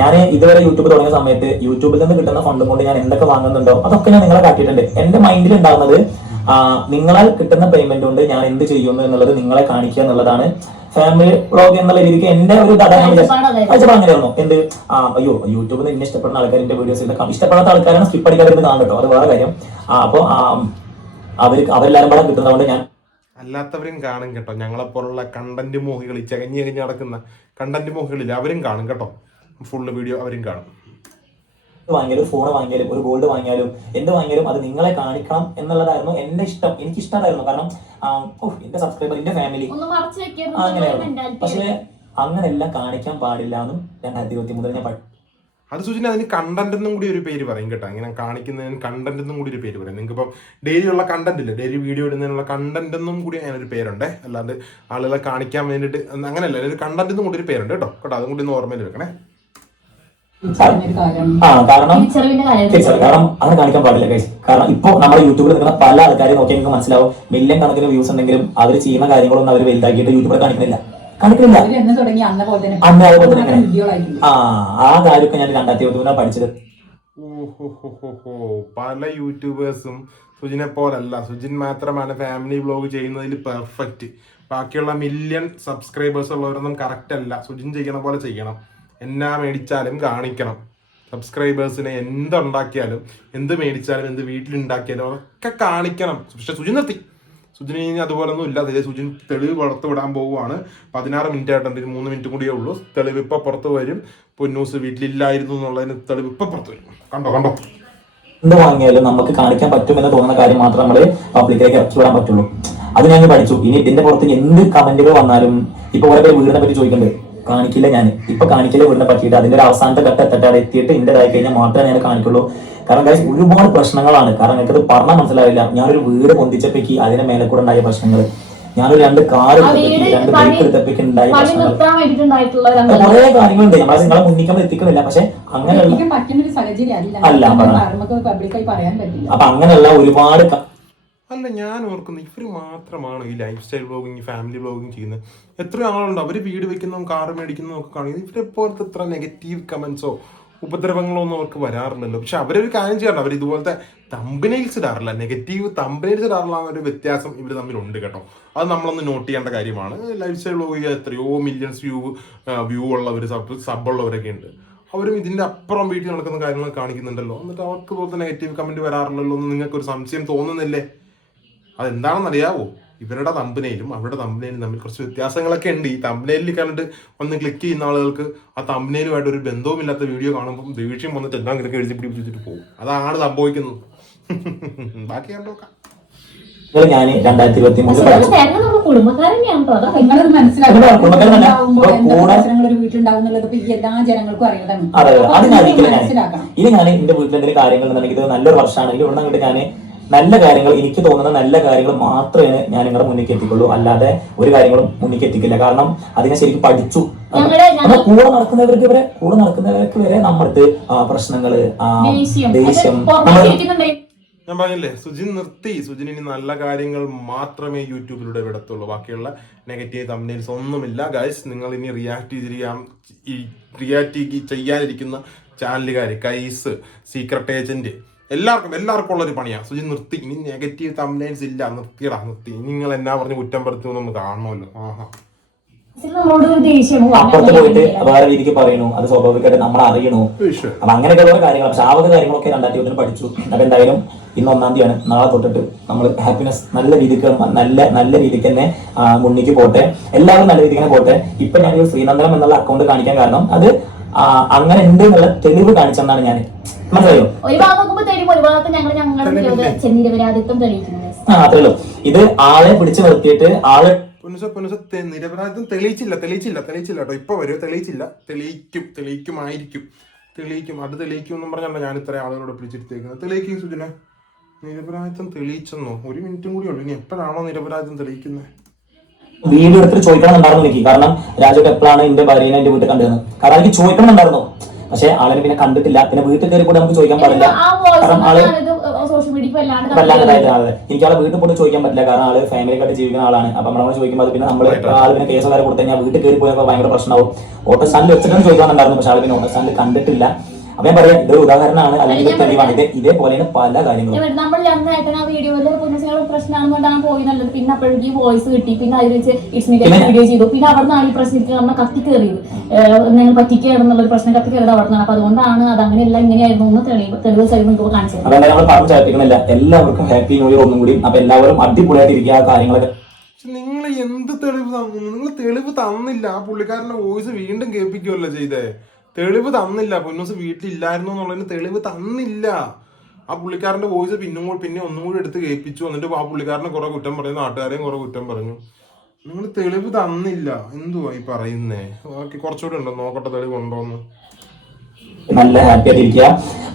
ഞാൻ ഇതുവരെ യൂട്യൂബ് തുടങ്ങിയ സമയത്ത് യൂട്യൂബിൽ നിന്ന് കിട്ടുന്ന ഫണ്ട് കൊണ്ട് ഞാൻ എന്തൊക്കെ വാങ്ങുന്നുണ്ടോ അതൊക്കെ ഞാൻ നിങ്ങളെ കാട്ടിയിട്ടുണ്ട്. എന്റെ മൈൻഡിൽ ഉണ്ടാകുന്നത് നിങ്ങളാൽ കിട്ടുന്ന പേയ്മെന്റ് കൊണ്ട് ഞാൻ എന്ത് ചെയ്യുന്നു എന്നുള്ളത് നിങ്ങളെ കാണിക്കുക എന്നുള്ളതാണ്. ഫാമിലി വ്ളോഗ് എന്നുള്ള രീതിക്ക് എന്റെ ഒരു കാഴ്ചപ്പാട് അങ്ങനെയായിരുന്നു എന്ത്? അയ്യോ യൂട്യൂബിൽ നിന്ന് എന്നെ ഇഷ്ടപ്പെടുന്ന ആൾക്കാരിന്റെ വീഡിയോസ് ഇതൊക്കെ ഇഷ്ടപ്പെടാത്ത ആൾക്കാരാണ് സ്കിപ്പ് അടിക്കാതെ കാണും കേട്ടോ. അത് വേറെ കാര്യം. അപ്പോൾ അവർക്ക് അവരെല്ലാരും പടം കിട്ടുന്നതുകൊണ്ട് ഞാൻ അല്ലാത്തവരും കാണും കേട്ടോ. ഞങ്ങളെപ്പോലുള്ള കണ്ടന്റ് മോഹികൾ ഈ ചകഞ്ഞ് ചകഞ്ഞ് നടക്കുന്ന കണ്ടന്റ് മോഹികളിൽ അവരും കാണും കേട്ടോ. ഫുള്ള് വീഡിയോ അവരും കാണും. വാങ്ങിയാലും ഫോൺ വാങ്ങിയാലും ഒരു ഗോൾഡ് വാങ്ങിയാലും എന്ത് വാങ്ങിയാലും അത് നിങ്ങളെ കാണിക്കണം എന്നുള്ളതായിരുന്നു എന്റെ ഇഷ്ടം. എനിക്ക് ഇഷ്ടമായിരുന്നു കാരണം ഉഫ്, എന്റെ സബ്സ്ക്രൈബർ എന്റെ ഫാമിലി അങ്ങനെയായിരുന്നു. പക്ഷേ അങ്ങനെയെല്ലാം കാണിക്കാൻ പാടില്ല എന്നും രണ്ടായിരത്തി ഇരുപത്തി മൂന്നിൽ ഞാൻ അത് സൂചന അതിന് കണ്ടന്റ് എന്നും കൂടി ഒരു പേര് പറയും കേട്ടോ. ഇങ്ങനെ കാണിക്കുന്നതിന് കണ്ടന്റ് എന്നും കൂടി ഒരു പേര് പറയും. നിങ്ങൾക്ക് ഇപ്പം ഡെയിലി ഉള്ള കണ്ടന്റ് ഇല്ല? ഡെയിലി വീഡിയോ ഇടുന്നതിനുള്ള കണ്ടന്റ് എന്നും കൂടി അതിനൊരു പേരുണ്ട്. അല്ലാണ്ട് ആളുകളെ കാണിക്കാൻ വേണ്ടിയിട്ട് അങ്ങനെയല്ല ഒരു കണ്ടന്റ് എന്നും കൂടി ഒരു പേരുണ്ട് കേട്ടോ. കേട്ടോ അതും കൂടി ഒന്ന് ഓർമ്മയിൽ വെക്കണേ. ആ കാരണം തിരിച്ചറിവ് കാരണം അങ്ങനെ കാണിക്കാൻ പാടില്ല. കാരണം ഇപ്പൊ നമ്മുടെ യൂട്യൂബിൽ നിൽക്കുന്ന പല ആൾക്കാരെയും നോക്കിയാൽ നിങ്ങൾക്ക് മനസ്സിലാവും. മില്യൺ കണക്കിന് വ്യൂസ് ഉണ്ടെങ്കിലും അവർ ചെയ്യുന്ന കാര്യങ്ങളൊന്നും അവർ വലുതാക്കിയിട്ട് യൂട്യൂബിൽ കാണിക്കുന്നില്ല തുടങ്ങി അന്ന പോലെ തന്നെ അന്ന് അതുപോലെ തന്നെ ആ ആ കാര്യമൊക്കെ ഞാൻ രണ്ടായിരത്തി ഇരുപത്തി പഠിച്ചത്. പല യൂട്യൂബേഴ്സും സുജിനെ പോലല്ല. സുജിൻ മാത്രമാണ് ഫാമിലി വ്ലോഗ് ചെയ്യുന്നതിൽ പെർഫെക്റ്റ്. ബാക്കിയുള്ള മില്യൺ സബ്സ്ക്രൈബേഴ്സ് ഉള്ളവരൊന്നും കറക്റ്റ് അല്ല. സുജിൻ ചെയ്യണ പോലെ ചെയ്യണം. എന്നാ മേടിച്ചാലും കാണിക്കണം. സബ്സ്ക്രൈബേഴ്സിനെ എന്തുണ്ടാക്കിയാലും എന്ത് മേടിച്ചാലും എന്ത് വീട്ടിലുണ്ടാക്കിയാലും ഒക്കെ കാണിക്കണം. പക്ഷെ സുജിൻ നിർത്തി. സുജിന് ഇനി അതുപോലൊന്നും ഇല്ല. ഇല്ലാതെ സുജിൻ തെളിവ് പുറത്ത് വിടാൻ പോവുകയാണ്. പതിനാറ് മിനിറ്റ് ആയിട്ടുണ്ട്. എന്തെങ്കിലും മൂന്ന് മിനിറ്റ് കൂടിയേ ഉള്ളൂ. തെളിവ് ഇപ്പൊ പുറത്ത് വരും. പൊന്നൂസ് വീട്ടിലില്ലായിരുന്നു എന്നുള്ളതിന് തെളിവ് ഇപ്പൊ പുറത്ത് വരും. കണ്ടോ കണ്ടോ? എന്ത് വാങ്ങിയാലും നമുക്ക് കാണിക്കാൻ പറ്റുമെന്ന് തോന്നുന്ന കാര്യം മാത്രം നമ്മൾ പബ്ലിക്കിലേക്ക് ഇറക്കി വിടാൻ പറ്റുള്ളൂ. അത് ഞാൻ പഠിച്ചു. ഇനി ഇതിന്റെ പുറത്ത് എന്ത് കമന്റുകൾ വന്നാലും ഇപ്പൊ കുറെ പേര് വീടിനെ പറ്റി ചോദിക്കുന്നുണ്ട് കാണിക്കില്ല ഞാൻ ഇപ്പൊ കാണിക്കില്ല വീടിനെ പറ്റിയിട്ട് അതിന്റെ ഒരു അവസാനത്തെ ഘട്ടം എത്തട്ടെ? എത്തിയിട്ട് ഇന്റേതായി കഴിഞ്ഞാൽ മാത്രമേ ഞാൻ കാണിക്കുള്ളൂ. കാരണം ഗൈസ് ഒരുപാട് പ്രശ്നങ്ങളാണ്. കാരണം എനിക്കത് പറഞ്ഞാൽ മനസ്സിലാവില്ല. ഞാനൊരു വീട് പൊന്തിച്ചപ്പേക്ക് അതിന്റെ മേലെ കൂടെ ഉണ്ടായ പ്രശ്നങ്ങൾ ഞാനൊരു രണ്ട് കാർ രണ്ട് ബൈക്ക് ഉണ്ടായ പണി പ്രശ്നങ്ങൾ കുറെ കാര്യങ്ങളുണ്ട്. നമ്മളെ നിങ്ങളെ മുന്നിക്കാൻ എത്തിക്കുന്നില്ല പക്ഷെ അങ്ങനെയുള്ള അല്ല, അല്ല നമുക്ക് പബ്ലിക്കായി പറയാൻ പറ്റില്ല. അപ്പൊ അങ്ങനെയുള്ള ഒരുപാട് അല്ല ഞാൻ ഓർക്കുന്നു ഇവർ മാത്രമാണ് ഈ lifestyle blogging family blogging ചെയ്യുന്നത്. എത്രയോ ആളുണ്ട് അവർ വീട് വെക്കുന്നതും കാർ മേടിക്കുന്നതും ഒക്കെ കാണിക്കുന്നത് ഇവരെ പോലത്തെ ഇത്ര നെഗറ്റീവ് കമന്റ്സോ ഉപദ്രവങ്ങളോ ഒന്നും അവർക്ക് വരാറില്ലല്ലോ. പക്ഷെ അവരൊരു കാര്യം ചെയ്യാറില്ല. അവർ ഇതുപോലത്തെ തമ്പനയിൽസ് ഇടാറില്ല. നെഗറ്റീവ് തമ്പനയിൽസ് ഇടാറില്ല എന്നൊരു വ്യത്യാസം ഇവർ തമ്മിലുണ്ട് കേട്ടോ. അത് നമ്മളൊന്ന് നോട്ട് ചെയ്യേണ്ട കാര്യമാണ്. ലൈഫ് സ്റ്റൈൽ വ്ളോഗ് എത്രയോ മില്യൺസ് വ്യൂ വ്യൂ ഉള്ളവർ സബ് സബ് ഉള്ളവരൊക്കെ ഉണ്ട്. അവരും ഇതിന്റെ അപ്പുറം വീട്ടിൽ നടക്കുന്ന കാര്യങ്ങൾ കാണിക്കുന്നുണ്ടല്ലോ. എന്നിട്ട് അവർക്ക് പോലത്തെ നെഗറ്റീവ് കമന്റ് വരാറില്ലല്ലോ എന്ന് നിങ്ങൾക്ക് ഒരു സംശയം തോന്നുന്നില്ലേ? അതെന്താണെന്ന് അറിയാവോ ഇവരുടെ തമ്പനയിലും അവരുടെ തമ്പനയിലും തമ്മിൽ കുറച്ച് വ്യത്യാസങ്ങളൊക്കെ ഉണ്ട്. ഈ തമ്പനയിലിൽ കണ്ടിട്ട് ഒന്ന് ക്ലിക്ക് ചെയ്യുന്ന ആളുകൾക്ക് ആ തമ്പനയിലുമായിട്ട് ഒരു ബന്ധവുമില്ലാത്ത വീഡിയോ കാണുമ്പോൾ ദേഷ്യം വന്നിട്ട് എല്ലാം ഇതൊക്കെ എഴുതി പിടിപ്പിച്ചിട്ട് പോകും. അതാണ് സംഭവിക്കുന്നത്. ബാക്കി ഞാൻ നോക്കാം. ഞാൻ രണ്ടായിരത്തി ഇരുപത്തി മൂന്ന് ഇത് ഞാൻ എന്റെ വീട്ടിൽ എന്തെങ്കിലും കാര്യങ്ങൾ ഉണ്ടെങ്കിൽ നല്ലൊരു വർഷമാണെങ്കിൽ ഇവിടെ അങ്ങോട്ട് ഞാൻ നല്ല കാര്യങ്ങൾ എനിക്ക് തോന്നുന്ന നല്ല കാര്യങ്ങൾ മാത്രമേ ഞാൻ നിങ്ങളുടെ മുന്നിലേക്ക് എത്തിക്കുള്ളൂ. അല്ലാതെ ഒരു കാര്യങ്ങളും മുന്നിലേക്ക് എത്തിക്കില്ല. കാരണം അതിനെ ശരിക്കും പഠിച്ചു. നമ്മുടെ കൂടെ നടക്കുന്നവർക്ക് വരെ കൂടെ നടക്കുന്നവർക്ക് വരെ നമ്മൾക്ക് പ്രശ്നങ്ങൾ ദേഷ്യം. ഞാൻ പറഞ്ഞില്ലേ സുജിൻ നിർത്തി. സുജിൻ ഇനി നല്ല കാര്യങ്ങൾ മാത്രമേ യൂട്യൂബിലൂടെ വിടത്തുള്ളൂ. ബാക്കിയുള്ള നെഗറ്റീവ് തമ്മിൽസ് ഒന്നുമില്ല. ഗൈസ് നിങ്ങൾ ഇനി റിയാക്ട് ചെയ്യാൻ ഈ റിയാക്ട് ചെയ്യാനിരിക്കുന്ന ചാനലുകാർ കൈസ് സീക്രട്ട് ഏജന്റ് എല്ലാവർക്കും എല്ലാവർക്കും ഉള്ള ഒരു പണിയാണ് സുജി നിർത്തി. ഇനി നെഗറ്റീവ് തമ്മിലേൻസ് ഇല്ല. നിർത്തിയടാ നിർത്തി. ഇനി നിങ്ങൾ എന്നാ പറഞ്ഞ് കുറ്റം പടുത്തുമെന്ന് നമ്മൾ കാണണമല്ലോ. ആഹാ. അപ്പുറത്ത് പോയിട്ട് വേറെ രീതിക്ക് പറയണു. അത് സ്വാഭാവികമായിട്ട് നമ്മൾ അറിയണു. അപ്പൊ അങ്ങനെയൊക്കെ ഓരോ കാര്യങ്ങൾ പക്ഷെ ആ വക കാര്യങ്ങളൊക്കെ രണ്ടായിരത്തി ഇരുപതിന് പഠിച്ചു. അപ്പൊ എന്തായാലും ഇന്ന് ഒന്നാം തീയതിയാണ്. നാളെ തൊട്ടിട്ട് നമ്മൾ ഹാപ്പിനെസ് നല്ല രീതിക്ക് നല്ല നല്ല രീതിക്ക് തന്നെ മുന്നിക്ക് പോട്ടെ. എല്ലാവരും നല്ല രീതിക്ക് തന്നെ പോട്ടെ. ഇപ്പൊ ഞാൻ ഈ ശ്രീനന്ദനം എന്നുള്ള അക്കൗണ്ട് കാണിക്കാൻ കാരണം അത് അങ്ങനെ ഉണ്ട് എന്നുള്ള തെളിവ് കാണിച്ചെന്നാണ് ഞാൻ ഒരു ഭാഗം നോക്കുമ്പോ തരും ഒരു ഭാഗത്ത് ഞങ്ങൾ ഞങ്ങളുടെ നിരവധി നിരപരാധിത്വം തെളിയിക്കുന്നത്. ആ അത്രേ ഇത് ആളെ പിടിച്ചു നിർത്തിയിട്ട് ആളെ പുനസ പുനസ നിരപരാധിത്വം തെളിയിച്ചില്ല തെളിയിച്ചില്ല തെളിയിച്ചില്ല കേട്ടോ. ഇപ്പൊ വരും തെളിയിച്ചില്ല. തെളിയിക്കും തെളിയിക്കുമായിരിക്കും. തെളിയിക്കും അത് തെളിയിക്കും എന്നും പറഞ്ഞല്ല ഞാൻ ഇത്ര ആളുകളോട് പിടിച്ചെടുത്തേക്കുന്നത് തെളിയിക്കും സുജന. നിരപരാധിത്വം തെളിയിച്ചെന്നോ? ഒരു മിനിറ്റും കൂടി ഉള്ളു. ഇനി എപ്പോഴാണോ നിരപരാധിത്വം തെളിയിക്കുന്നത്? വീട് എടുത്തിട്ട് ചോദിക്കണമെന്നുണ്ടായിരുന്നു എനിക്ക്. കാരണം രാജു എപ്പോഴാണ് എന്റെ ഭാര്യനെ എന്റെ വീട്ടിൽ കണ്ടിരുന്നത് കാരണം എനിക്ക് ചോദിക്കണമെന്നുണ്ടായിരുന്നു പക്ഷെ ആളെ പിന്നെ കണ്ടിട്ടില്ല. പിന്നെ വീട്ടിൽ കയറി കൂടെ നമുക്ക് ചോദിക്കാൻ പാടില്ല. കാരണം ആൾ സോഷ്യൽ മീഡിയക്ക് വല്ലാണ്ട് വല്ലാതെ ഇതായിട്ട് ആൾ എനിക്ക് ആളെ വീട്ടിൽ പോയിട്ട് ചോദിക്കാൻ പറ്റില്ല. കാരണം ആൾ ഫാമിലിയായിട്ട് ജീവിക്കുന്ന ആളാണ്. അപ്പൊ നമ്മളെ ചോദിക്കുമ്പോൾ പിന്നെ നമ്മൾ ആൾ പിന്നെ കേസ് വരെ കൊടുത്തു കഴിഞ്ഞാൽ വീട്ടിൽ കയറി പോയപ്പോൾ ഭയങ്കര പ്രശ്നമാവും. ഓട്ടോ സ്റ്റാൻഡിൽ വെച്ചിട്ടാണ് ചോദിക്കാനുണ്ടായിരുന്നു പക്ഷെ ആൾ പിന്നെ ഓട്ടോ സ്റ്റാൻഡിൽ കണ്ടിട്ടില്ല. ഞാൻ പറയാം ഇതൊരു ഉദാഹരണമാണ് അല്ലെങ്കിൽ തെളിവാണ്. ഇത് ഇതേപോലെയാണ് പല കാര്യങ്ങളും. നമ്മൾ അന്ന് ഏട്ടൻ ആ വീഡിയോയിൽ പുനഃസികളുടെ പ്രശ്നമാണെന്നുകൊണ്ടാണ് പോയി നല്ലത്. പിന്നെ അപ്പോഴേക്ക് ഈ വോയിസ് കിട്ടി. പിന്നെ അതിൽ വെച്ച് വീഡിയോ ചെയ്തു. പിന്നെ അവിടുന്നാണ് ഈ പ്രശ്നത്തിൽ നമ്മൾ കത്തിക്കേറിയത്. ഞങ്ങൾ പറ്റിക്കുകയാണെന്നുള്ള ഒരു പ്രശ്നം കത്തിക്കേറിയത് അവിടെ നിന്നാണ് അപ്പൊ അതുകൊണ്ടാണ് അത് അങ്ങനെയല്ല ഇങ്ങനെയായിരുന്നു എന്ന് തെളിവ് തെളിവ് സൈഡ് നിങ്ങൾക്ക് കാണിച്ചത്. അപ്പൊ നമ്മൾ പറഞ്ഞു എല്ലാവർക്കും ഹാപ്പി ന്യൂ ഇയർ ഒന്നും കൂടി. അപ്പൊ എല്ലാവരും അടിപൊളിയായിട്ട് ഇരിക്കുക ആ കാര്യങ്ങളൊക്കെ. നിങ്ങൾ എന്ത് തെളിവ് തന്നു? നിങ്ങൾ തെളിവ് തന്നില്ല. ആ പുള്ളിക്കാരന്റെ വോയിസ് വീണ്ടും കേൾപ്പിക്കുമല്ലോ ചെയ്തേ. തെളിവ് തന്നില്ല. പൊന്നൂസ് വീട്ടിലില്ലായിരുന്നു എന്നുള്ളതിന് തെളിവ് തന്നില്ല. ആ പുള്ളിക്കാരന്റെ വോയിസ് പിന്നും കൂടി പിന്നെ ഒന്നും കൂടി എടുത്ത് കേൾപ്പിച്ചു. എന്നിട്ട് ആ പുള്ളിക്കാരനെ കുറെ കുറ്റം പറഞ്ഞു നാട്ടുകാരെയും കുറെ കുറ്റം പറഞ്ഞു. നിങ്ങൾ തെളിവ് തന്നില്ല. എന്തുവാ ഈ പറയുന്നേ? ബാക്കി കുറച്ചുകൂടി ഉണ്ടോ? നോക്കട്ടെ തെളിവ് ഉണ്ടോന്ന് നല്ല ഹാപ്പി ആയിട്ടിരിക്കുക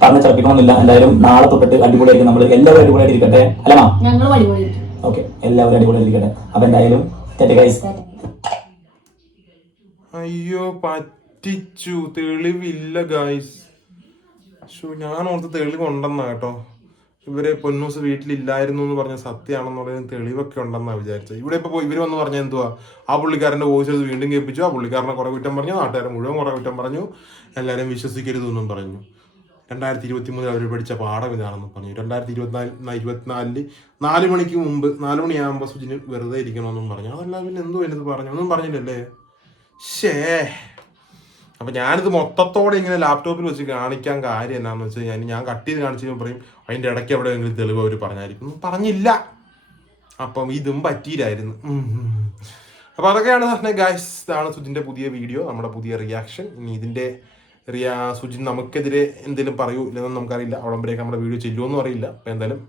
പറഞ്ഞ ചർപ്പിക്കണമെന്നില്ല എന്തായാലും നാളെ തൊട്ടിട്ട് അടിപൊളിയായിരിക്കും നമ്മൾ എല്ലാവരും അടിപൊളിയായിട്ട് ഇരിക്കട്ടെ. അല്ലമാ ഞങ്ങൾ അടിപൊളിയായിരിക്കും. ഓക്കെ എല്ലാവരും അടിപൊളിയായിട്ട് ഇരിക്കട്ടെ. അപ്പൊ എന്തായാലും ഗൈസ് അയ്യോ പറ്റിച്ചു. തെളിവില്ല ഗായ്സ് ഷോ ഞാൻ ഓർത്ത് തെളിവുണ്ടെന്നാ കേട്ടോ. ഇവരെ പൊന്നൂസ് വീട്ടിലില്ലായിരുന്നു എന്ന് പറഞ്ഞ സത്യമാണെന്നുള്ളതിന് തെളിവൊക്കെ ഉണ്ടെന്നാണ് വിചാരിച്ചത്. ഇവിടെ ഇപ്പൊ ഇവർ വന്ന് പറഞ്ഞ എന്തുവാ? ആ പുള്ളിക്കാരന്റെ വോയിസ് എടുത്ത് വീണ്ടും കേൾപ്പിച്ചു. ആ പുള്ളിക്കാരനെ കുറെ കുറ്റം പറഞ്ഞു. നാട്ടുകാരെ മുഴുവൻ കുറെ കുറ്റം പറഞ്ഞു. എല്ലാവരും വിശ്വസിക്കരുതെന്നും പറഞ്ഞു. രണ്ടായിരത്തി ഇരുപത്തി മൂന്നിൽ അവർ പഠിച്ച പാഠം ഇതാണെന്ന് പറഞ്ഞു. രണ്ടായിരത്തി ഇരുപത്തിനാല് ഇരുപത്തിനാലിൽ നാല് മണിക്ക് മുമ്പ് നാല് മണിയാകുമ്പോൾ സുജിന് വെറുതെ ഇരിക്കണമെന്നും പറഞ്ഞു. അതെല്ലാം പിന്നെ എന്തോ എന്നത് പറഞ്ഞു? ഒന്നും പറഞ്ഞില്ലല്ലേ? ഷേ അപ്പൊ ഞാനിത് മൊത്തത്തോടെ ഇങ്ങനെ ലാപ്ടോപ്പിൽ വെച്ച് കാണിക്കാൻ കാര്യം എന്നാന്ന് വെച്ച് കഴിഞ്ഞാൽ ഞാൻ കട്ട് ചെയ്ത് കാണിച്ചു പറയും അതിന്റെ ഇടയ്ക്ക് എവിടെയെങ്കിലും തെളിവ് അവർ പറഞ്ഞായിരിക്കും. പറഞ്ഞില്ല. അപ്പം ഇതും പറ്റിയില്ലായിരുന്നു. അപ്പൊ അപ്പോൾ അതൊക്കെയാണ് ഗായ്സ് ഇതാണ് സുജിന്റെ പുതിയ വീഡിയോ നമ്മുടെ പുതിയ റിയാക്ഷൻ ഇനി ഇതിന്റെ റിയാ സുജിൻ നമുക്കെതിരെ എന്തെങ്കിലും പറയൂ ഇല്ലെന്നും നമുക്കറിയില്ല. അവിടം നമ്മുടെ വീഡിയോ ചെല്ലുമെന്നും അറിയില്ല. അപ്പോൾ എന്തായാലും